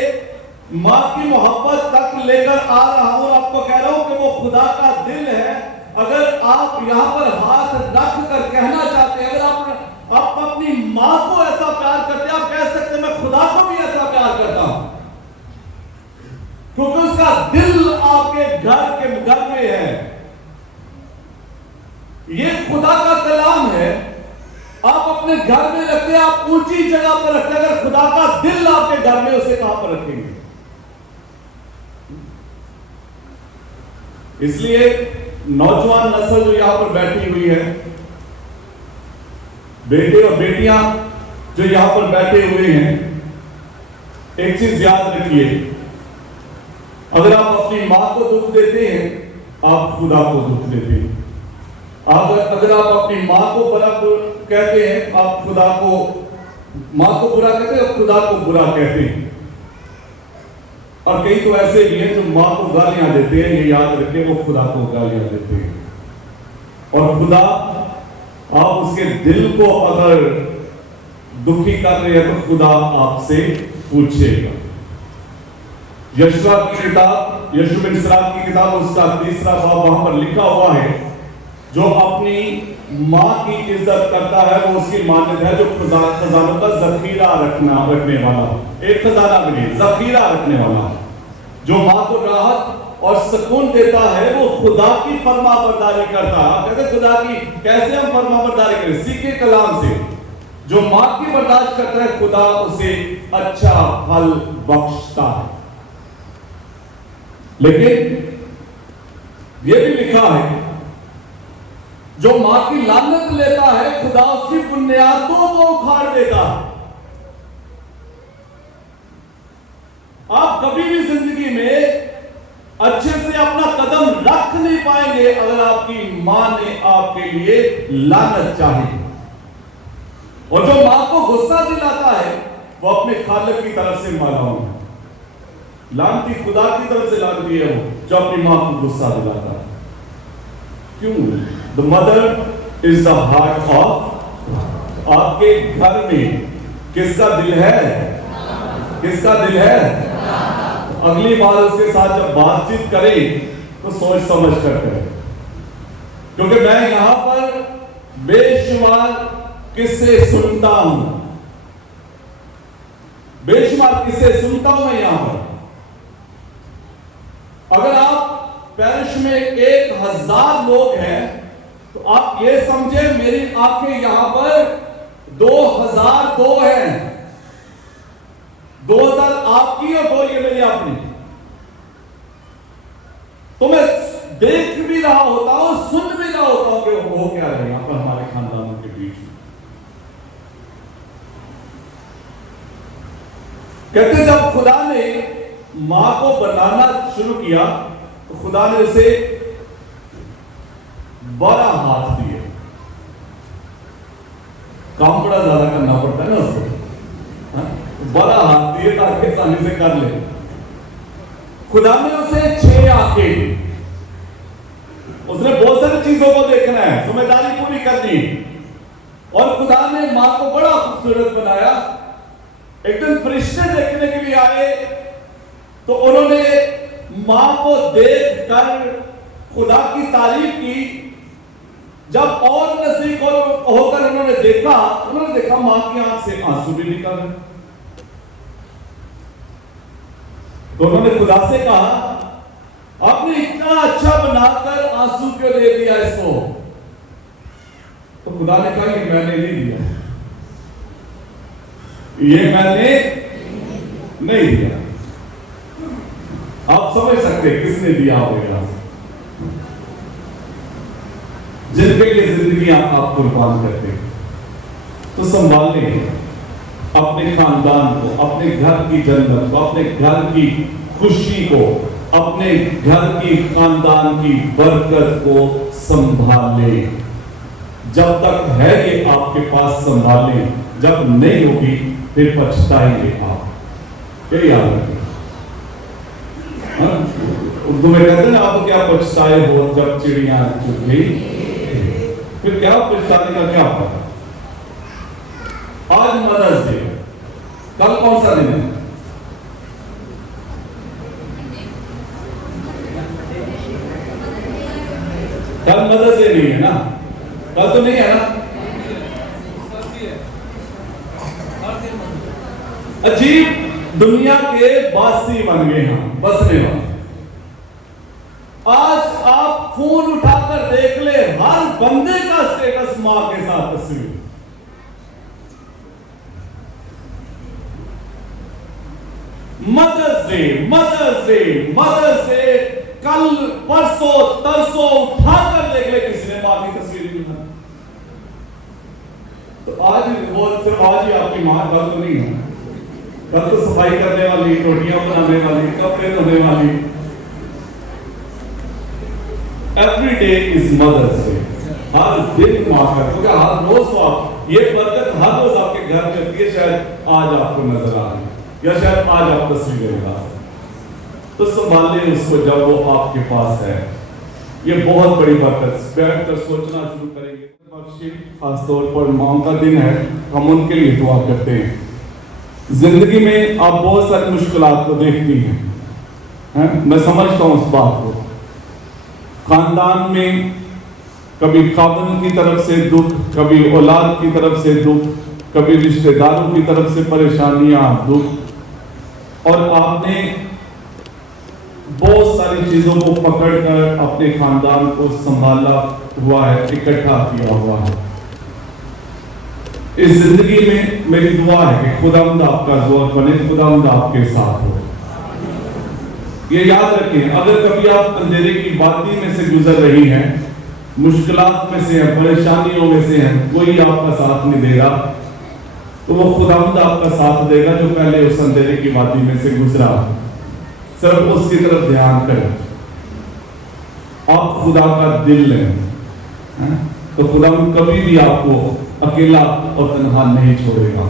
मां की मोहब्बत तक लेकर आ रहा हूं, आपको कह रहा हूं कि वो खुदा का दिल है। अगर आप यहां पर हाथ रख कर कहना चाहते हैं, अगर आप अपनी मां को ऐसा प्यार करते हैं, आप कह सकते हैं मैं खुदा को भी ऐसा प्यार करता हूं, क्योंकि उसका दिल आपके घर में है। ये खुदा का कलाम है। आप अपने घर में रखते हैं, आप ऊंची जगह पर रखते हैं, अगर खुदा का दिल आपके घर में, उसे कहां पर रखेंगे? इसलिए नौजवान नस्ल जो यहां पर बैठी हुई है, बेटे और बेटियां जो यहां पर बैठे हुए हैं, एक चीज याद रखिए, अगर आप अपनी मां को दुख देते हैं, आप खुदा को दुख देते हैं। अगर आप अपनी मां को बुरा कहते हैं, आप खुदा को, मां को बुरा कहते हैं और खुदा को बुरा कहते हैं। और कई तो ऐसे भी हैं जो मां को गालियां देते हैं, ये याद रखें, वो खुदा को गालियां देते हैं। और खुदा, आप उसके दिल को अगर दुखी कर रहे हैं तो खुदा आपसे पूछेगा। यशवा की किताब, यशू बिन सराक की किताब, उसका 3रा बाब, वहां पर लिखा हुआ है, जो अपनी मां की इज्जत करता है वो उसकी मान्यता है, जो खजानों का जखीरा रखने वाला, एक खजाना भी नहीं, जखीरा रखने वाला, जो मां को राहत और सुकून देता है, वो खुदा की फरमाबरदारी करता है। आप कहते खुदा की कैसे हम फरमाबरदारी करें? सीखे कलाम से। जो मां की बर्दाश्त करता है, खुदा उसे अच्छा फल बख्शता है। लेकिन यह भी लिखा है, जो मां की लानत लेता है, खुदा उसकी बुनियादों को उखाड़ देता है। आप कभी भी जिंदगी में अच्छे से अपना कदम रख नहीं पाएंगे अगर आपकी मां ने आपके लिए लानत चाही। और जो मां को गुस्सा दिलाता है, वो अपने खालिक की तरफ से मालाऊं है। लानती खुदा की तरफ से लानती है वो, जो अपनी मां को गुस्सा दिलाता है। क्यों? The mother is the heart of. आपके घर में किसका दिल है? किसका दिल है? अगली बार उसके साथ जब बातचीत करें तो सोच समझ कर करें, क्योंकि मैं यहां पर बेशुमार किस्से सुनता हूं, बेशुमार किस्से सुनता हूं मैं यहां पर। अगर आप पैरिश में 1000 लोग हैं तो आप ये समझे मेरी आंखें यहां पर 2002 हैं। 2000 आपकी और 2 ये मेरी अपनी। तो मैं देख भी रहा होता हूं, सुन भी रहा होता हूं कि हो क्या रहा है यहां पर हमारे खानदानों के बीच में। कहते जब खुदा ने मां को बनाना शुरू किया तो खुदा ने उसे बड़ा हाथ दिया। काम बड़ा ज्यादा करना पड़ता है ना उसको, बड़ा हाथ दिए ताकि आसानी से कर ले। खुदा ने उसे 6 आंखें दी। उसने बहुत सारी चीजों को देखना है, जिम्मेदारी पूरी करनी है। और खुदा ने मां को बड़ा खूबसूरत बनाया। एक दिन फरिश्ते देखने के लिए आए तो उन्होंने मां को देखकर खुदा की तारीफ की। जब और नजदीक होकर उन्होंने देखा मां की आंख से आंसू भी निकल रहे। तो उन्होंने खुदा से कहा, आपने इतना अच्छा बनाकर आंसू क्यों दे दिया इसको? तो खुदा ने कहा, ये मैंने नहीं दिया, ये मैंने नहीं दिया। आप समझ सकते किसने दिया होगा। जिनके लिए जिंदगी आप कुर्बान करते हैं, तो संभाल लें अपने खानदान को, अपने घर की जन्नत को, अपने घर की खुशी को, अपने घर की खानदान की बरकत को संभाल लें। जब तक है ये आपके पास संभाल लें, जब नहीं होगी फिर पछताएंगे आप। ये याद रखें। उर्दू में कहते हैं ना, आप क्या पछताए हो जब चिड़िया चुग गई। फिर क्या पछताने का क्या पता? आज मदर्स डे, कल कौन सा दिन है? कल मदर्स डे नहीं है ना? कल तो नहीं है ना? अजीब दुनिया के बासी बन गए हम, बसने वाले। आज आप फोन उठाकर देख ले, हर बंदे का स्टेटस मां के साथ तस्वीर। Mother's Day, Mother's Day, Mother's Day, कल परसों तरसों उठाकर देख ले किसी ने मां की तस्वीर नहीं बनाई। तो आज वो सिर्फ आज ही आपकी मां कल तो नहीं है, कल तो सफाई करने वाली, रोटियां बनाने वाली, कपड़े धोने वाली। Every day is mother's day, हर दिन मां का, क्योंकि हर रोज तो आप ये बरकत हर रोज आपके घर में होती है, शायद आज आपको नजर आ रही या शायद आज आप तस्वीरें लगा, तो संभालें उसको जब वो आपके पास है। ये बहुत बड़ी बरकत, बैठ कर सोचना शुरू करेंगे। खासतौर पर मां का दिन है, हम उनके लिए दुआ करते हैं। जिंदगी में आप बहुत सारी मुश्किलात को देखती हैं, मैं समझता हूं उस बात को। खानदान में कभी खातन की तरफ से दुख, कभी औलाद की तरफ से दुख, कभी रिश्तेदारों की तरफ से परेशानियां, दुख, और आपने बहुत सारी चीजों को पकड़कर अपने खानदान को संभाला हुआ है, इकट्ठा किया हुआ है। इस जिंदगी में मेरी दुआ है कि खुदावंद आपका जोर बने, खुदावंद आपके साथ हो। ये याद रखें, अगर कभी आप अंधेरे की वादी में से गुजर रही हैं, मुश्किलात में से हैं, परेशानियों में से हैं, कोई आपका साथ नहीं देगा, तो वो खुदावंद आपका साथ देगा जो पहले उस अंधेरे की वादी में से गुजरा। सिर्फ उसकी तरफ ध्यान करें, आप खुदा का दिल लें, तो खुदा कभी भी आपको अकेला और तन्हा नहीं छोड़ेगा।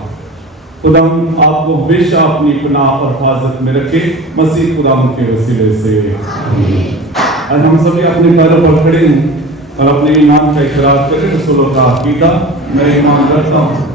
खुदा आपको हमेशा अपनी पनाह और हिफाजत में रखे, मसीह खुदा के वसीले से। आज हम सभी अपने पैरों पर खड़े हैं और अपने ईमान का इकरार करें। रसूलों का अकीदा, मैं ईमान करता हूँ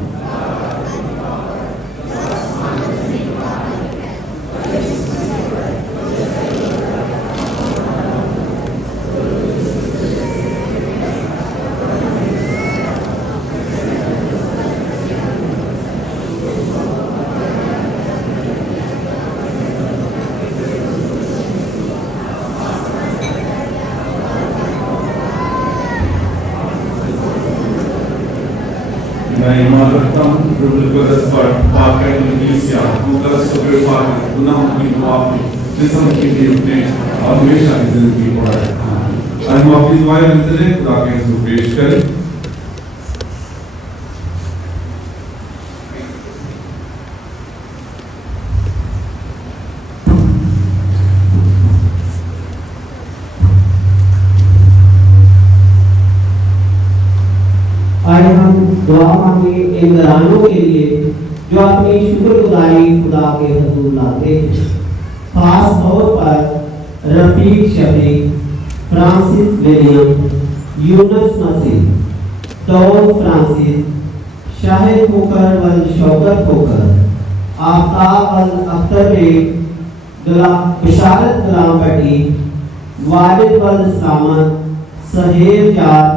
मैं ईमान रखता हूँ पर पाकर कलीसिया मुकद्दस को बेफाक गुनाहों की माफी, जिस्म की नियमतें और हमेशा की जिंदगी को रखता हूँ। आज हम अपनी दुआएं अंदर खुदा के हुजूर पेश करें। आज हम दुआ मांगे इन घरानों के लिए जो अपनी शुक्रगुजारी खुदा के हुजूर लाते हैं। खास तौर पर रफीक शफीक, फ्रांसिस विलियम, यूनुस मसीह, डॉन फ्रांसिस, शाहिद होकर वल शौकत होकर, आफ्ताब वल अख्तर बेग, बिशारत गुलाम भट्टी, वालिद वल सामत, सहेब जात,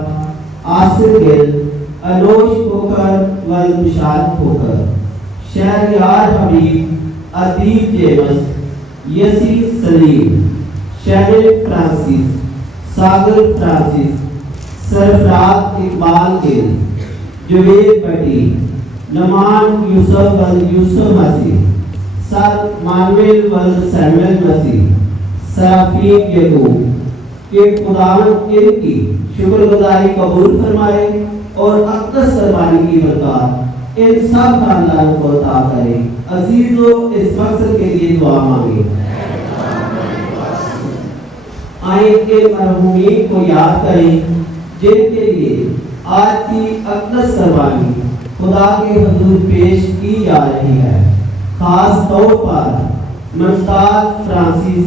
आसिफ गिल, अनोश होकर वल बिशारत होकर, शहरयार हबीब, अदीब जेमस, यसी सलीम, शहर फ्रांसिस, सागर फ्रांसिस, सरफराज इकबाल गिल, जुबेर भट्टी, नमान यूसुफ वल यूसुफ मसीह, सर मानुएल वल सैमुअल मसीह, सराफीम यकूब, कि खुदावंद इनकी शुक्रगुजारी कबूल फरमाए और अक़दस कुर्बानी की बरकत इन सब खानदानों को अता करे। अजीजों, इस मकसद के लिए दुआ मांगे। आए के मरहूमीन को याद करें जिनके लिए आज की अक़दस कुर्बानी खुदा के हुजूर पेश की जा रही है। खास तौर पर मुमताज फ्रांसिस,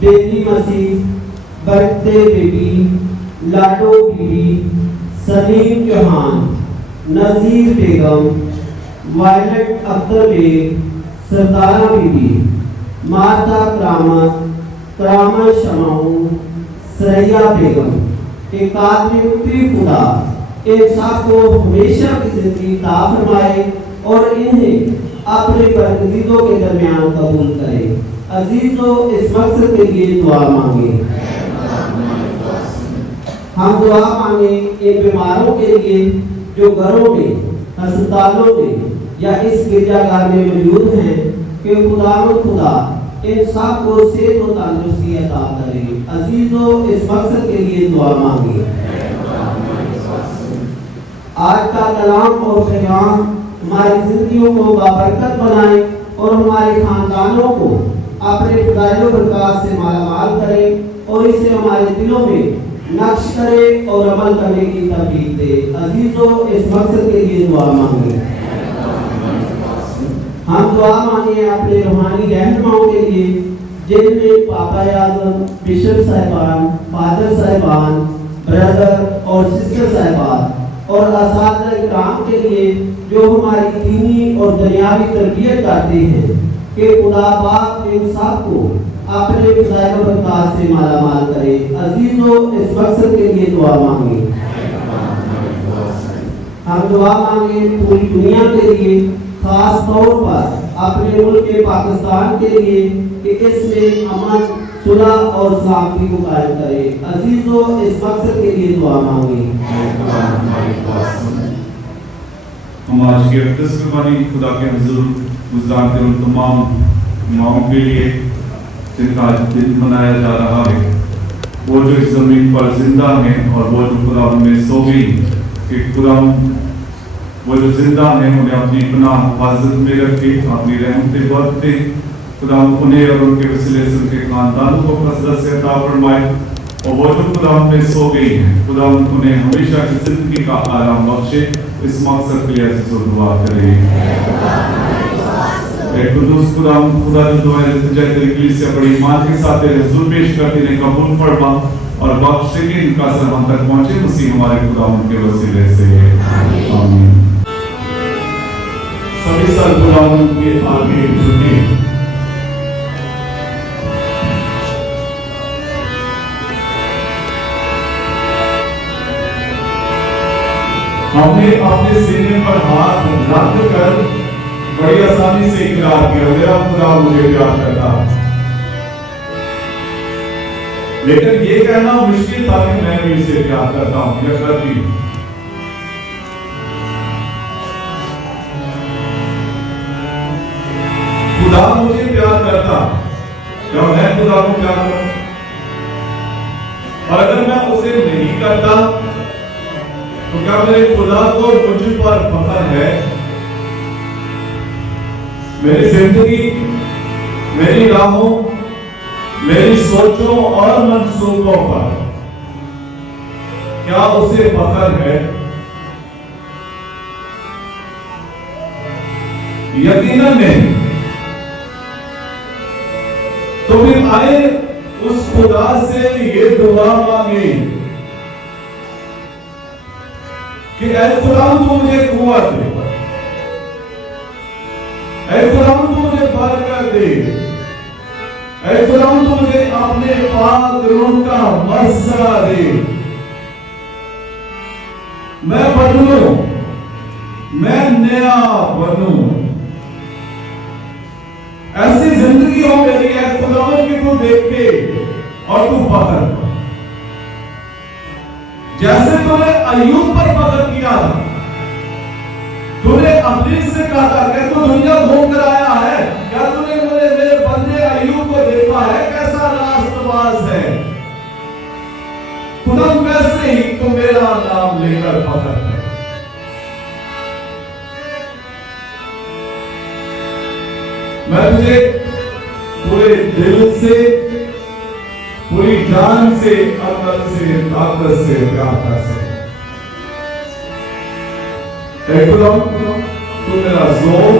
बेटी मसीह, बरते बीबी, लाडो बीबी, सलीम चौहान, नजीर बेगम, वायलट अख्तर बेग, सरदारा बीबी, माता करामत, करामत शमाऊ, सरैया बेगम, के कादरी खुदा इन सबको हमेशा की जिंदगी अता फरमाए और इन्हें अपने बरगज़ीदों के दरमियान कबूल करे। अजीजों, इस मकसद के लिए दुआ मांगे। हम दुआ मांगे इन बीमारों के लिए जो घरों में, अस्पतालों में या इस गिरजाघर में मौजूद हैं। कि खुदा इन सब को सेहत और तंदुरुस्ती अता करे। अजीजों, इस मकसद के लिए दुआ मांगे। आज का कलाम और पैगाम हमारी जिंदगियों को बाबरकत बनाए और हमारे खानदानों को अपने फज़ाइल बरकत से मालामाल करे और इसे हमारे दिलों में नक्श करे और अमल करने की तौफीक दे। अजीजों, इस मकसद के लिए दुआ मांगे। हम दुआ मांगे अपने रूहानी रहनुमाओं के लिए, जिनमें पापा आज़म, बिशप साहिबान, फादर साहिबान, ब्रदर और सिस्टर साहिबान और असातिज़ा इकराम के लिए जो हमारी दीनी और दुनियावी तरबियत करते हैं, कि खुदा पाक इन सब को अपने फज़ाइल व बरकत से मालामाल करे। अजीजों, इस मकसद के लिए दुआ मांगे। हम दुआ मांगे पूरी दुनिया के लिए, खास तौर पर अपने मुल्क के पाकिस्तान के लिए, कि इसमें अमन, सुलह और सलामती को कायम करे। अजीजों, इस मकसद के लिए दुआ मांगे। हम आज के तस्वीर खुदा के हुजूर गुज़रात के उन तमाम माओं के लिए जिनका आज दिन मनाया जा रहा है, वो जो इस जमीन पर जिंदा हैं और वो जो खुदा उनमें सो गई, कि खुदा वो जो जिंदा हैं उन्हें अपनी पनाह हिफाजत में रखे, अपनी रहमतें बरते। खुदा उन्हें और उनके वसीले से उनके खानदानों को कसरत से अता फरमाए, और वो जो खुदा उनमें सो गई है, खुदा उन्हें हमेशा की जिंदगी का आराम बख्शे। इस मकसद के लिए ऐसे दुआ करें। कुदूस खुदा जो दुआ से बड़ी ईमान के साथ तेरे हुजूर पेश करते हैं, कबूल फरमा और बख्शे कि इनका सर हम तक पहुंचे, मसीह हमारे खुदा उनके वसीले से। आमीन। सभी सर खुदा के आगे झुके। हमने अपने सीने पर हाथ रख कर बड़ी आसानी से इकरार किया, मेरा खुदा मुझे प्यार करता। लेकिन ये कहना मुश्किल था कि मैं भी इसे प्यार करता हूं या करती हूं। खुदा मुझे प्यार करता, क्या मैं खुदा को प्यार करूं? और अगर मैं उसे नहीं करता तो क्या मेरे खुदा को मुझ पर फख्र है? मेरी जिंदगी, मेरी राहों, मेरी सोचों और मंसूबों पर क्या उसे फख्र है? यकीनन नहीं। तो फिर आए उस खुदा से ये दुआ मांगे कि ऐ खुदा तू मुझे कुव्वत दे, ऐ खुदा तू मुझे बरकत दे, ऐ खुदा तू मुझे अपने पाक रूह का मज़ा दे। मैं बदलूं, मैं नया बनूं, ऐसी जिंदगी हो मेरी है खुदा की तू देखे और तू फख्र, जैसे तूने अय्यूब पर फख्र किया था। तूने अब्लीस से कहा था कि तू दुनिया घूम कर आया है, क्या तूने मेरे बंदे अय्यूब को देखा है कैसा रास्तबाज है? खुदा वैसे ही तू मेरा नाम लेकर फख्र है। मैं तुझे पूरे दिल से, पूरी जान से, अकल से, ताकत से प्यार कर सकता। तू मेरा जोर,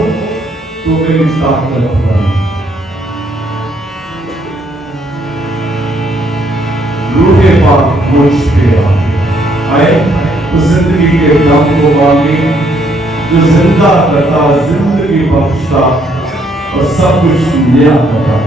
तू मेरी ताकत बन। रूहे पाक मुझ पे आए, उस जिंदगी के दम को मांगे जो जिंदा करता, जिंदगी बख्शता और सब कुछ नया करता।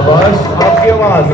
शाबाश, आपकी आवाज।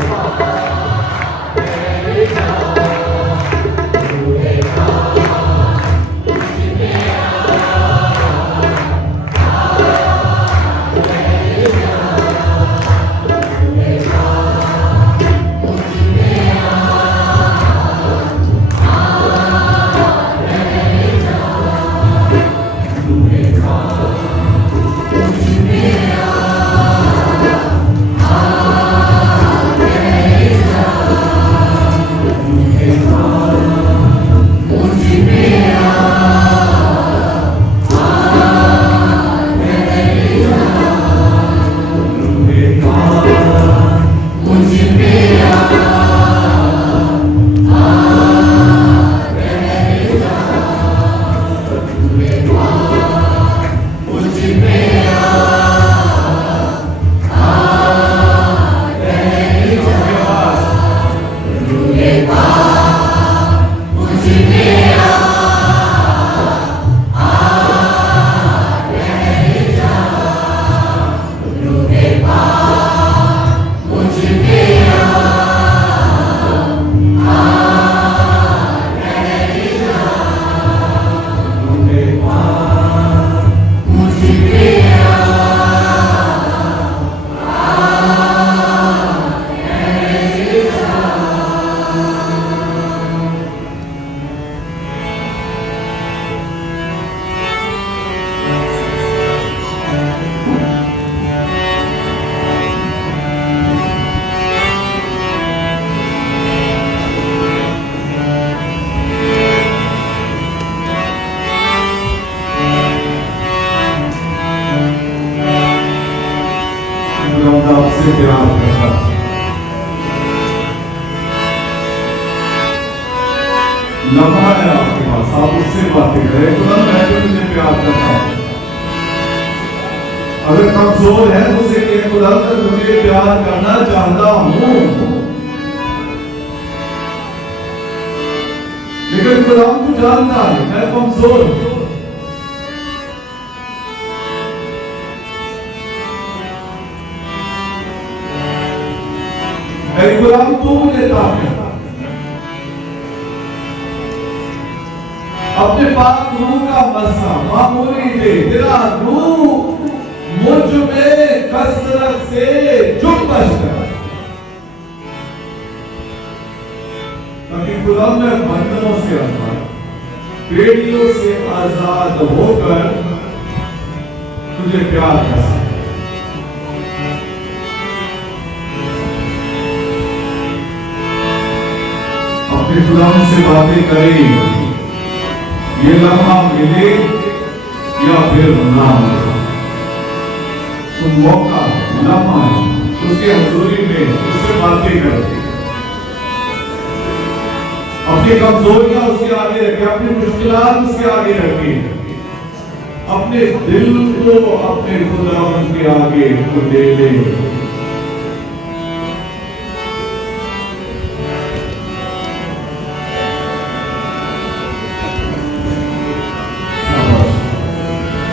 आपसे प्यार करता, लम्हा है आपके पास, आप उससे बातें करें। खुदा मैं तो तुझे प्यार करता हूं। अगर कमजोर है तो उसे कहे खुदा मैं तुझे प्यार करना चाहता हूं, लेकिन खुदा तू जानता है मैं कमजोर हूं। गुलाम तू मुझे ताकत अपने पाक रूह का मसा मामूली दे, तेरा रूह मुझ में कसरत से जुट बचकर, ताकि गुलाम मैं बंधनों से आजाद, बेड़ियों से आजाद होकर तुझे प्यार कर सके। खुदा से बातें करें, ये लम्हा मिले या फिर ना मिले, तो मौका लम्हा उसके हजूरी में उससे बातें करें, अपनी कमजोरियां उसके आगे रखें, अपनी मुश्किलात उसके आगे रखें, अपने दिल को अपने खुदा के आगे को दे ले।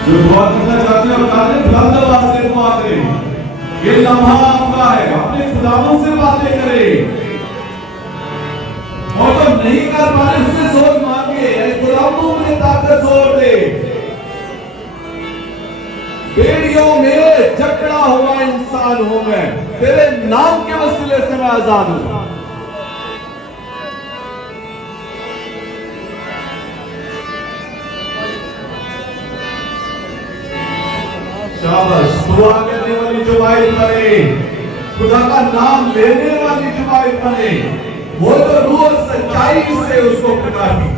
जो दुआ करना चाहते हैं और बुलंद आवाज से दुआ करें। ये लम्हा आपका है, अपने खुदावंद से बातें करें, और जब नहीं कर पा रहे उससे सोच मांगे, खुदावंद मुझे ताकत जोर दे। बेड़ियों में जकड़ा हुआ इंसान हूं मैं, तेरे नाम के वसीले से मैं आजाद हूं। शाबाश, दुआ करने वाली जुबान बने, खुदा का नाम लेने वाली जुबान बने, वो तो रूह और सच्चाई से उसको पुकारती।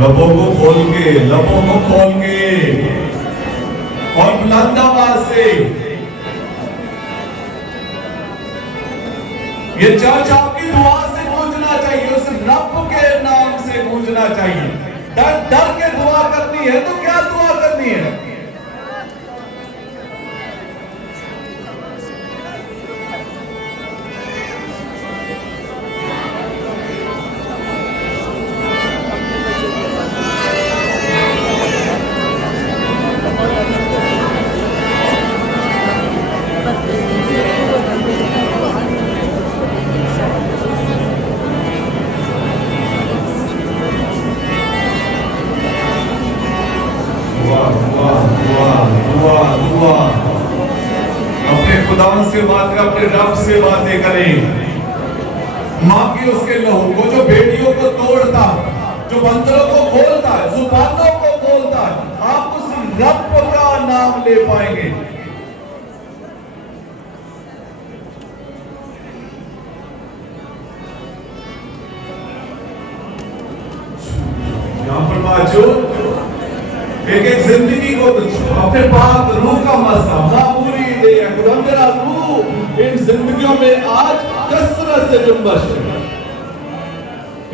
लबों को खोल के, लबों को खोल के और बुलंद आवाज से ये चर्च आपकी दुआ से गूंजना चाहिए, उस रब के नाम से गूंजना चाहिए। डर डर के दुआ करनी है तो क्या वाह वाह वाह वाह वाह। अपने खुदावन से बात करें, अपने रब से बातें करें। माँ की उसके लहू को जो बेटियों को तोड़ता, जो बंदरों को खोलता है, जुबानों को खोलता है, आप उस रब का नाम ले पाएंगे। यहां पर बाजू एक एक जिंदगी को अपने पाक रूह का मसा पूरी दे। खुदा मेरा रूह इन जिंदगियों में आज कसरत से जुम्बश है।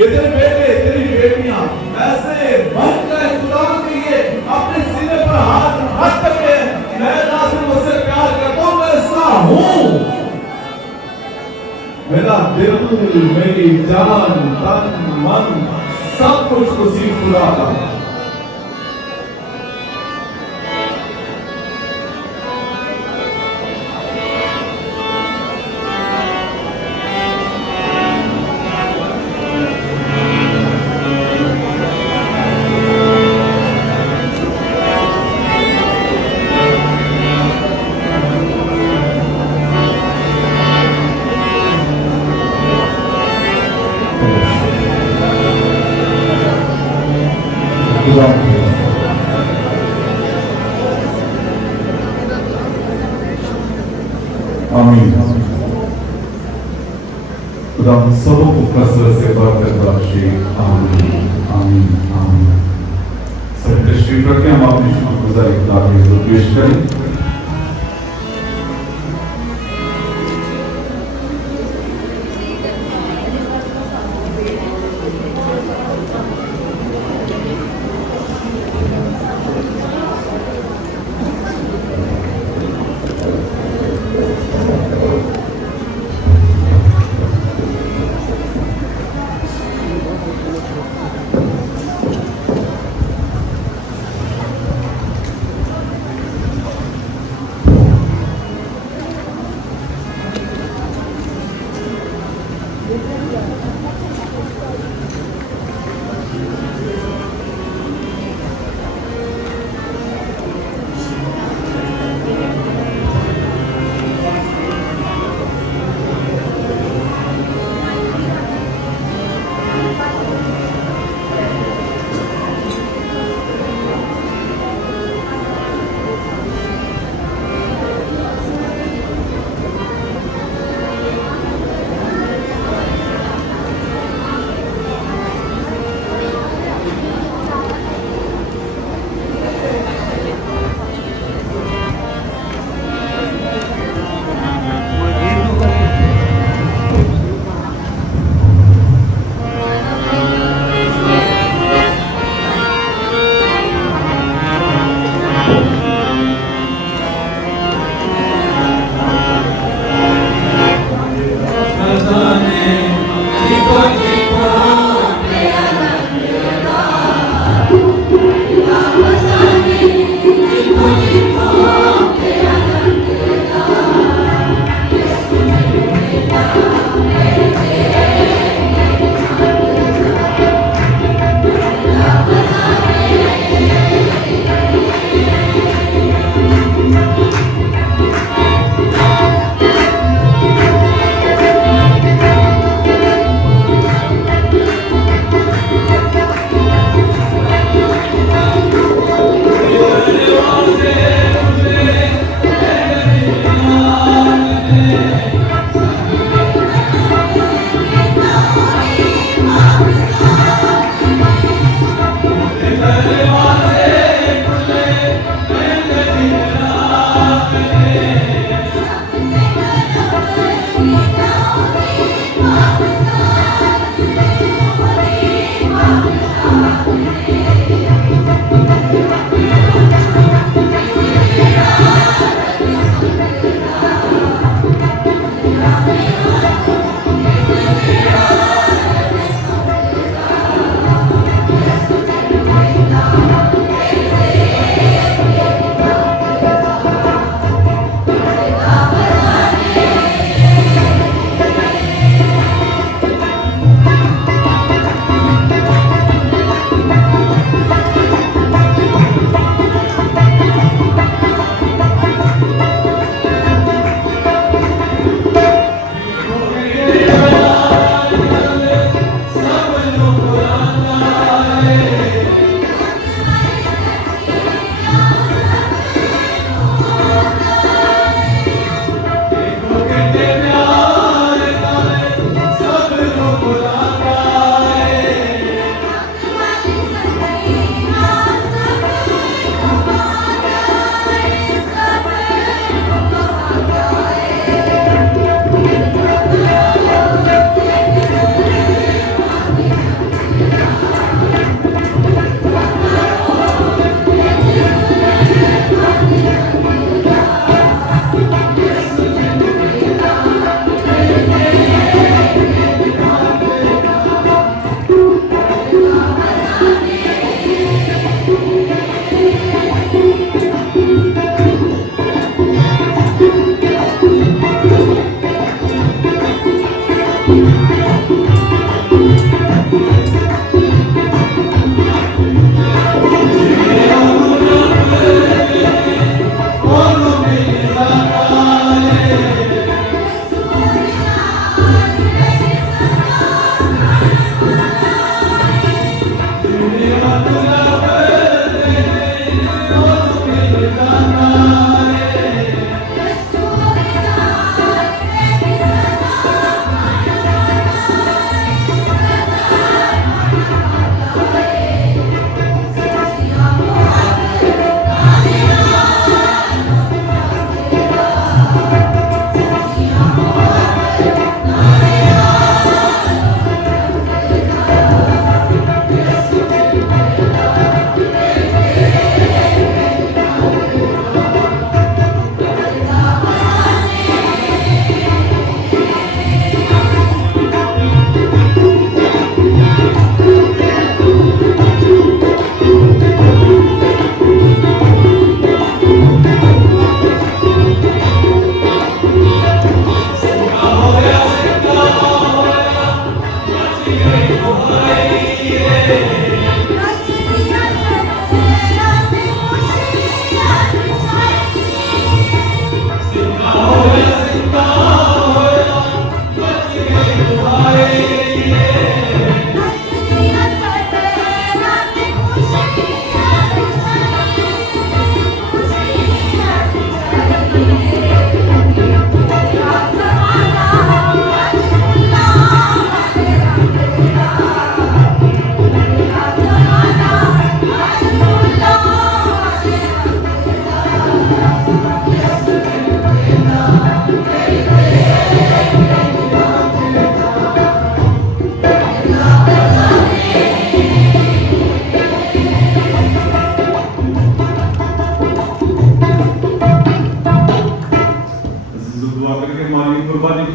ये तेरे बेटे तेरी बेटियां ऐसे बन गए खुदा के लिए, अपने सीने पर हाथ रख करके मैं ना सिर्फ उससे प्यार करता हूं, मैं इसका हूं। मेरा दिल, मेरी जान, तन, मन सब कुछ उसी खुदा का। आमीन। खुदा हम सबको कसरत से बरकत बख्शे। आमीन आमीन आमीन। सब तशरीफ रखें, हम अपनी शुक्रगुजारी खुदा के हुजूर पेश करें।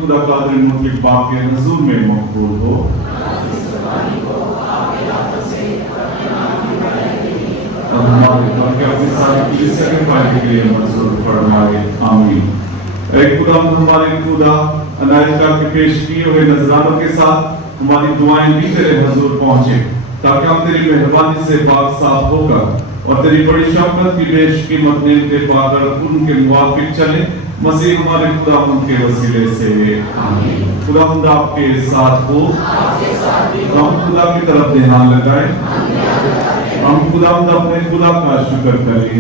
खुदा कादिर मुतलक बाप के हुजूर में मकबूल हो। अब हमारे बाकी अपनी सारी कलीसिया के फायदे के लिए मंजूर फरमाए, आमीन। एक खुदा हमारे खुदा अनायत के पेश किए हुए नजरानों के साथ हमारी दुआएं भी तेरे हुजूर पहुंचे, ताकि हम तेरी मेहरबानी से पाक साफ होगा और तेरी बड़ी शफकत की बेशकीमत नेमतें पाकर उनके मुवाफिक चले, मसीह हमारे खुदा उनके वसीले से, आमीन। खुदावंद आपके साथ हो। हम खुदा की तरफ ध्यान लगाएं, हम खुदावंद अपने खुदा का शुक्र करें।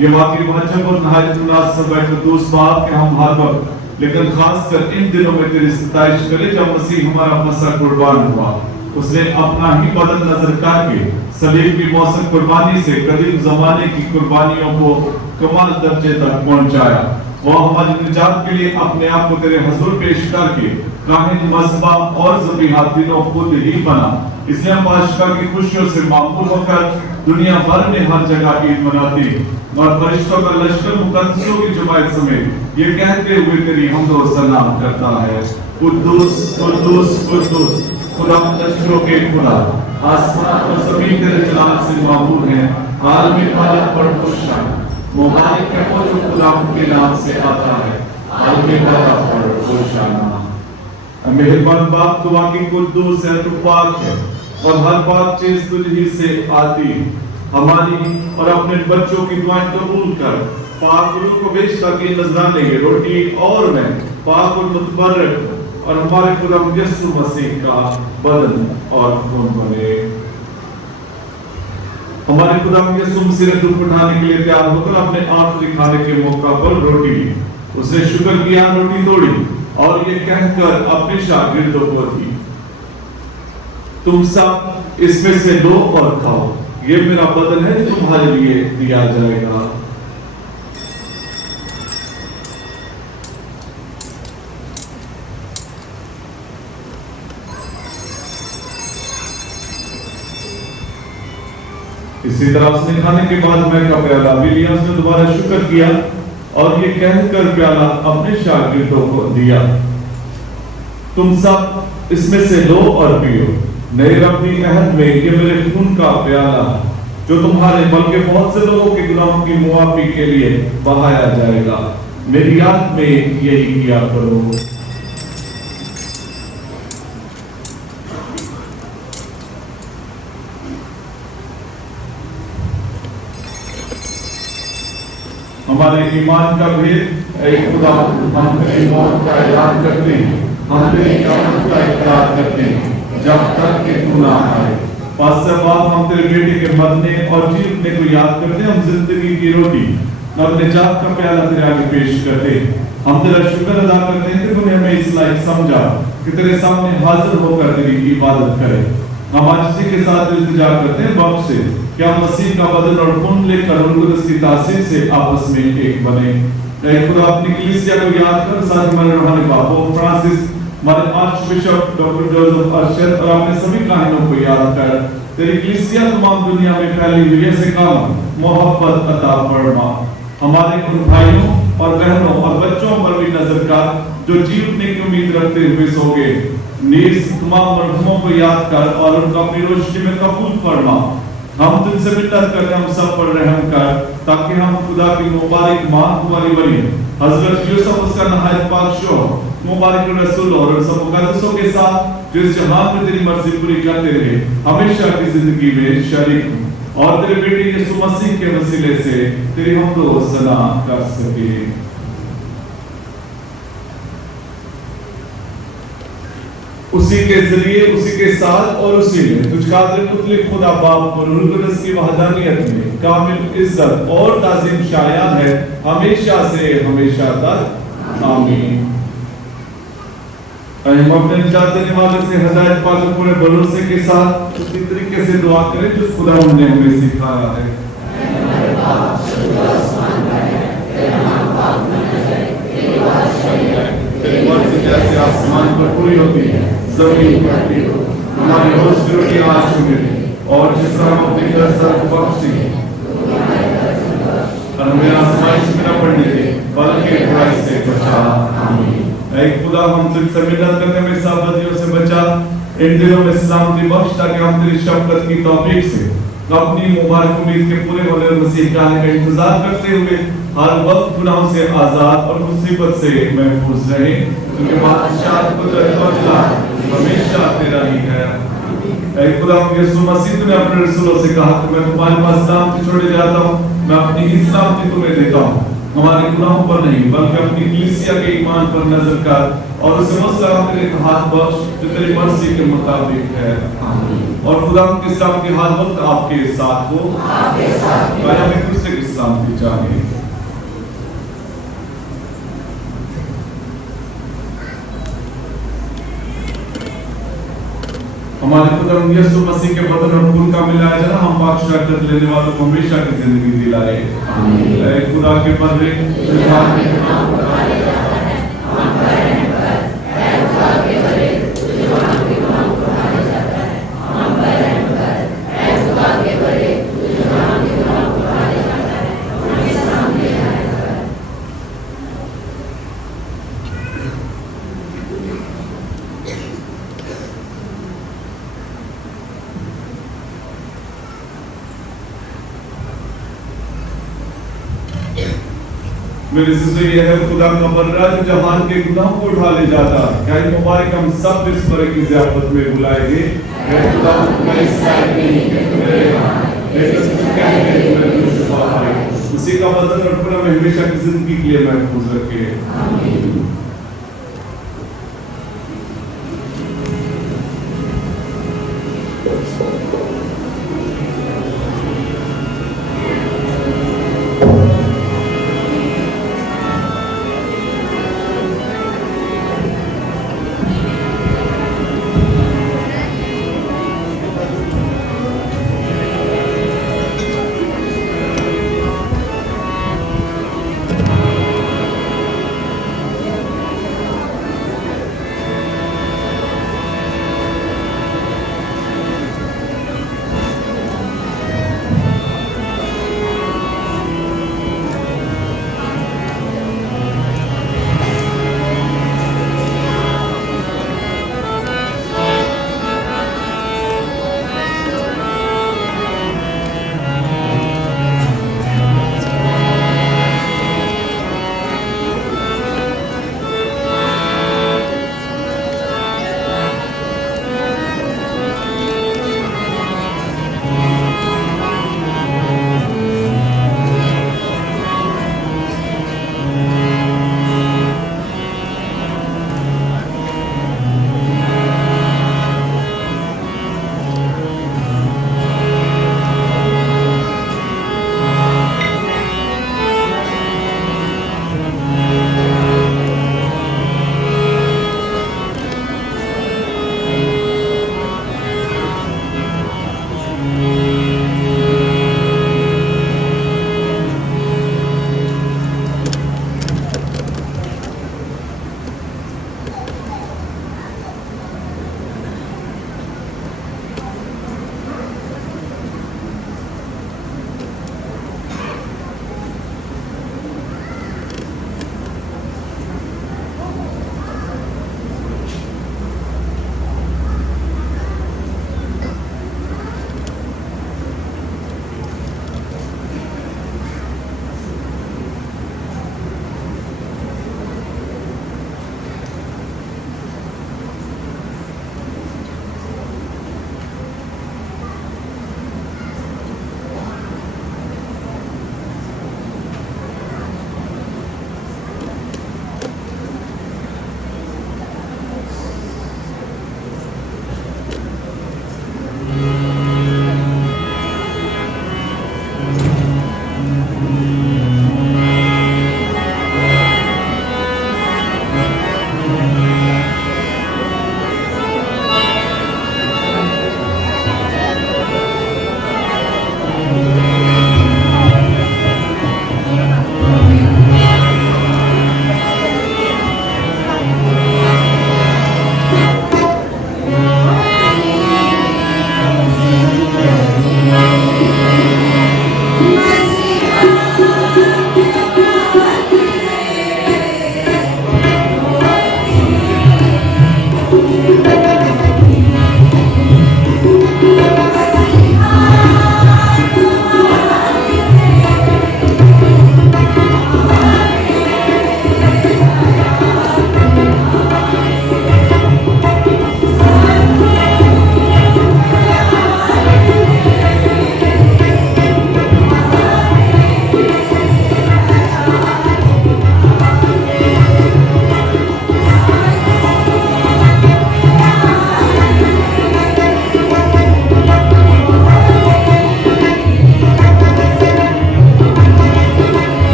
ये वाकई वाजिब और नहायत मुनासिब है कुद्दूस बाप के हम हर वक्त, लेकिन खासकर इन दिनों में तेरी सताइश करें जब मसीह हमारा मसा कुर्बान हुआ। उसने अपना ही बदन नजर करके सलीब की मौसम कुर्बानी से कदीम जमाने की कुर्बानियों को कमाल दर्जे तक पहुंचाया। वो हमारी निजात के लिए अपने आप को तेरे हुजूर पेश करके काहिन मज़बा और ज़बीहा तीनों खुद ही बना। इसलिए हम बादशाह की खुशियों से मामूल होकर दुनिया भर में हर जगह ईद मनाते और फरिश्तों का लश्कर मुकद्दसों की जमात समेत ये कहते हुए तेरी हमद व सलाम करता है, कुद्दूस कुद्दूस कुद्दूस खुदा लश्करों के खुदा, आसमान और ज़मीन तेरे जलाल से मामूल हैं। आलमी मालिक पर खुश है, मुबारक है वो जो खुदा के नाम से आता है। आलमी मालिक पर खुश है। मेहरबान बाप तू वाकई कुद्दूस है, तू पाक है और हर पाक चीज तुझ ही से आती है। हमारी और अपने बच्चों की दुआएं कबूल कर। पाक रूह को बेश ताकि नजराने की रोटी और मैं पाक और मुतबर्रक और हमारे खुदा यीशु मसीह का बदन और खून बने। हमारे खुदा यीशु मसीह ने दुख उठाने के लिए तैयार होकर अपने आखिरी खाने के मौका पर रोटी ली। उसने शुक्र किया, रोटी तोड़ी और ये कहकर अपने शागिर्दों को दी, तुम सब इसमें से लो और खाओ, ये मेरा बदन है जो तुम्हारे लिए दिया जाएगा। इसी तरह उसने खाने के बाद मैं का प्याला भी लिया, उसने दोबारा शुक्र किया और ये कहकर प्याला अपने शागिर्दों को दिया, तुम सब इसमें से लो और पियो, नए रब्बी अहद में ये मेरे खून का प्याला जो तुम्हारे बल्कि बहुत से लोगों के गुनाहों की मुआफी के लिए बहाया जाएगा। मेरी याद में यही किया करो। हमारे ईमान का भेद, ऐ खुदा हम तेरी मौत का ऐलान करते हैं, हम तेरी क़यामत का इकरार करते हैं जब तक कि तू ना आए। पासबाब हम तेरे बेटे के मरने और जीतने को याद करते हैं, हम जिंदगी की रोटी और निजात का प्याला तेरे आगे पेश करते हैं। हम तेरा शुक्र अदा करते हैं कि तूने हमें इस लायक समझा कि तेरे सामने हाजिर होकर तेरी इबादत करें। हम आज इसी के साथ इल्तिजा करते हैं बाप से कि हम मसीह का बदन और खून लेकर उनको उसकी तासीर से आपस में एक बने। खुदा अपनी कलीसिया को याद कर, साथ हमारे रूहानी बाबू फ्रांसिस, हमारे arch bishop doctor Joseph Arshad और अपने सभी काहिनों को याद कर तेरी कलीसिया तमाम दुनिया में फैली हुई ऐसे काम मोहब्बत अता फरमा। हमारे उन भाइयों और बहनों और बच्चों पर भी नजर कर जो जीवने की उम्मीद रखते हुए सो गए। नीस तमाम मरहुमों को याद कर और उनका अपनी रोशनी में कबूल फरमा। हम तुझसे मिन्नत करते हैं, हम सब पर रहम कर, ताकि हम खुदा की मुबारक मां तुम्हारी बनी हजरत यूसुफ उसका नहायत पाकशो मुबारक रसूल और उन सब मुकद्दसों के साथ जो इस जहान में तेरी मर्जी पूरी करते रहे हमेशा की जिंदगी में शरीक और तेरे बेटे यीशु मसीह के वसीले से तेरी हमद व सना कर सके। उसी के जरिए, उसी के साथ और उसी में तुझ कादिर मुतलक खुदा बाप और रूह कुद्दस की वहदानियत में कामिल इज्जत और ताज़ीम शायान है हमेशा से हमेशा तक, आमीन। हम अपने निजात देने वाले से हदायत पाकर पूरे भरोसे के साथ उसी तरीके से दुआ करें जो खुदा ने हमें सिखाया है। तेरी मर्जी जैसे आसमान पर पूरी होती है जमीन पर भी हो, हमारी रोज की रोटी आज मिले और जिस तरह हम अपने घर सर बख्शी और हमें आसमाइश में न पड़ने दे बल्कि बुराई से बचा, आमीन। ऐ खुदा हम तुझसे मिन्नत करते हैं मेरी साबदियों से बचा, इन दिनों में सलामती बख्श ताकि हम तेरी शफकत की तौफीक से अपनी मुबारक उम्मीद के पूरे होने और मसीह के आने का इंतजार करते हुए हर वक्त गुनाहों से आजाद और मुसीबत से महफूज रहे, क्योंकि बादशाह कुदरत और जलाल हमेशा तेरा ही है। ऐ खुदा यीशु मसीह तूने अपने रसूलों से कहा कि मैं तुम्हारे पास सलामती छोड़े जाता हूँ, मैं अपनी ही सलामती तुम्हें देता हूँ, हमारे गुनाहों पर नहीं बल्कि अपनी कलीसिया के ईमान पर नजर कर और उसे वो सलामती के हाथ बख्श जो तेरी मर्जी के मुताबिक है। और खुदा के सलामती हर वक्त आपके साथ हो, हम एक दूसरे की सलामती चाहें। हमारे खुदा यीशु मसीह के बदन और खून का मिलाया जाना हम पाक शर्कत लेने वालों को हमेशा की जिंदगी दिलाए। ऐ खुदा के बंदे मेरे से यह है खुदा का बर्रा जो जहान के गुनाहों को उठा ले जाता, क्या ये मुबारक हम सब इस पर की ज़ियाफत में बुलाएंगे। मैं खुदा मैं इस लायक नहीं कि तू मेरे लेकिन तू कह दे कि मैं तुझे छुपा पाए, उसी का बदन और खुदा में हमेशा की जिंदगी के लिए महफूज रखे। आमीन।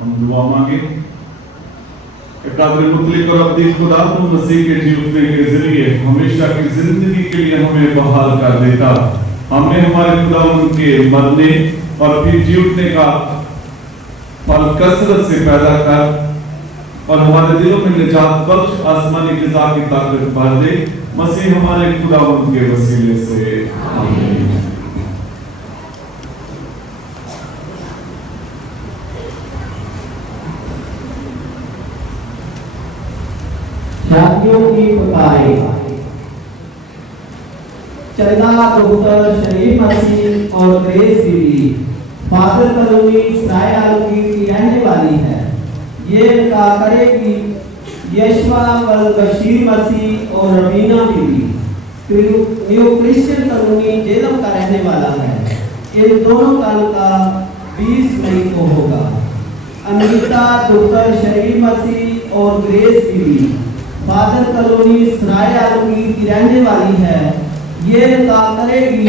हम दुआ मांगे कि कादिर मुतलिक और अब्दी खुदा को मसीह के जीवने के जरिए हमेशा की जिंदगी के लिए हमें बहाल कर देता। हमें हमारे खुदावंद के मरने और फिर जीवने का फल कसरत से पैदा कर और हमारे दिलों में निजात बख्श आसमानी ग़िज़ा की ताकत भर दे। मसीह हमारे खुदावंद के वसीले से आमीन। शादियों की पुकारें। चंदा डॉक्टर शरीफ मसीह और ग्रेस बीवी फादर कॉलोनी सराय आलमगीर की रहने वाली है। ये निकाह करेगी यशवा वल बशीर मसीह और रबीना बीवी न्यू क्रिश्चियन कॉलोनी जेलम का रहने वाला है। इन दोनों का निकाह 20 मई को होगा। अनीता डॉक्टर शरीफ मसीह और ग्रेस बीवी फादर कॉलोनी सराय आलमगीर की रहने वाली है। ये निकाह करेगी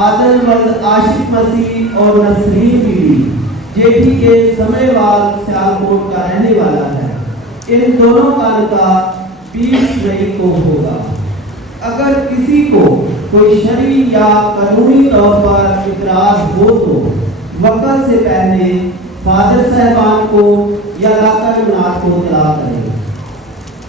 आदल वल्द आशिक मसीह और नसरीन बीवी जेठी के समयवाल सियालकोट का रहने वाला है। इन दोनों का निकाह 20 मई को होगा। अगर किसी को कोई शरई या कानूनी तौर पर इतराज हो तो वक़्त से पहले फादर साहबान को या लाकर मुनाद को इतला करें।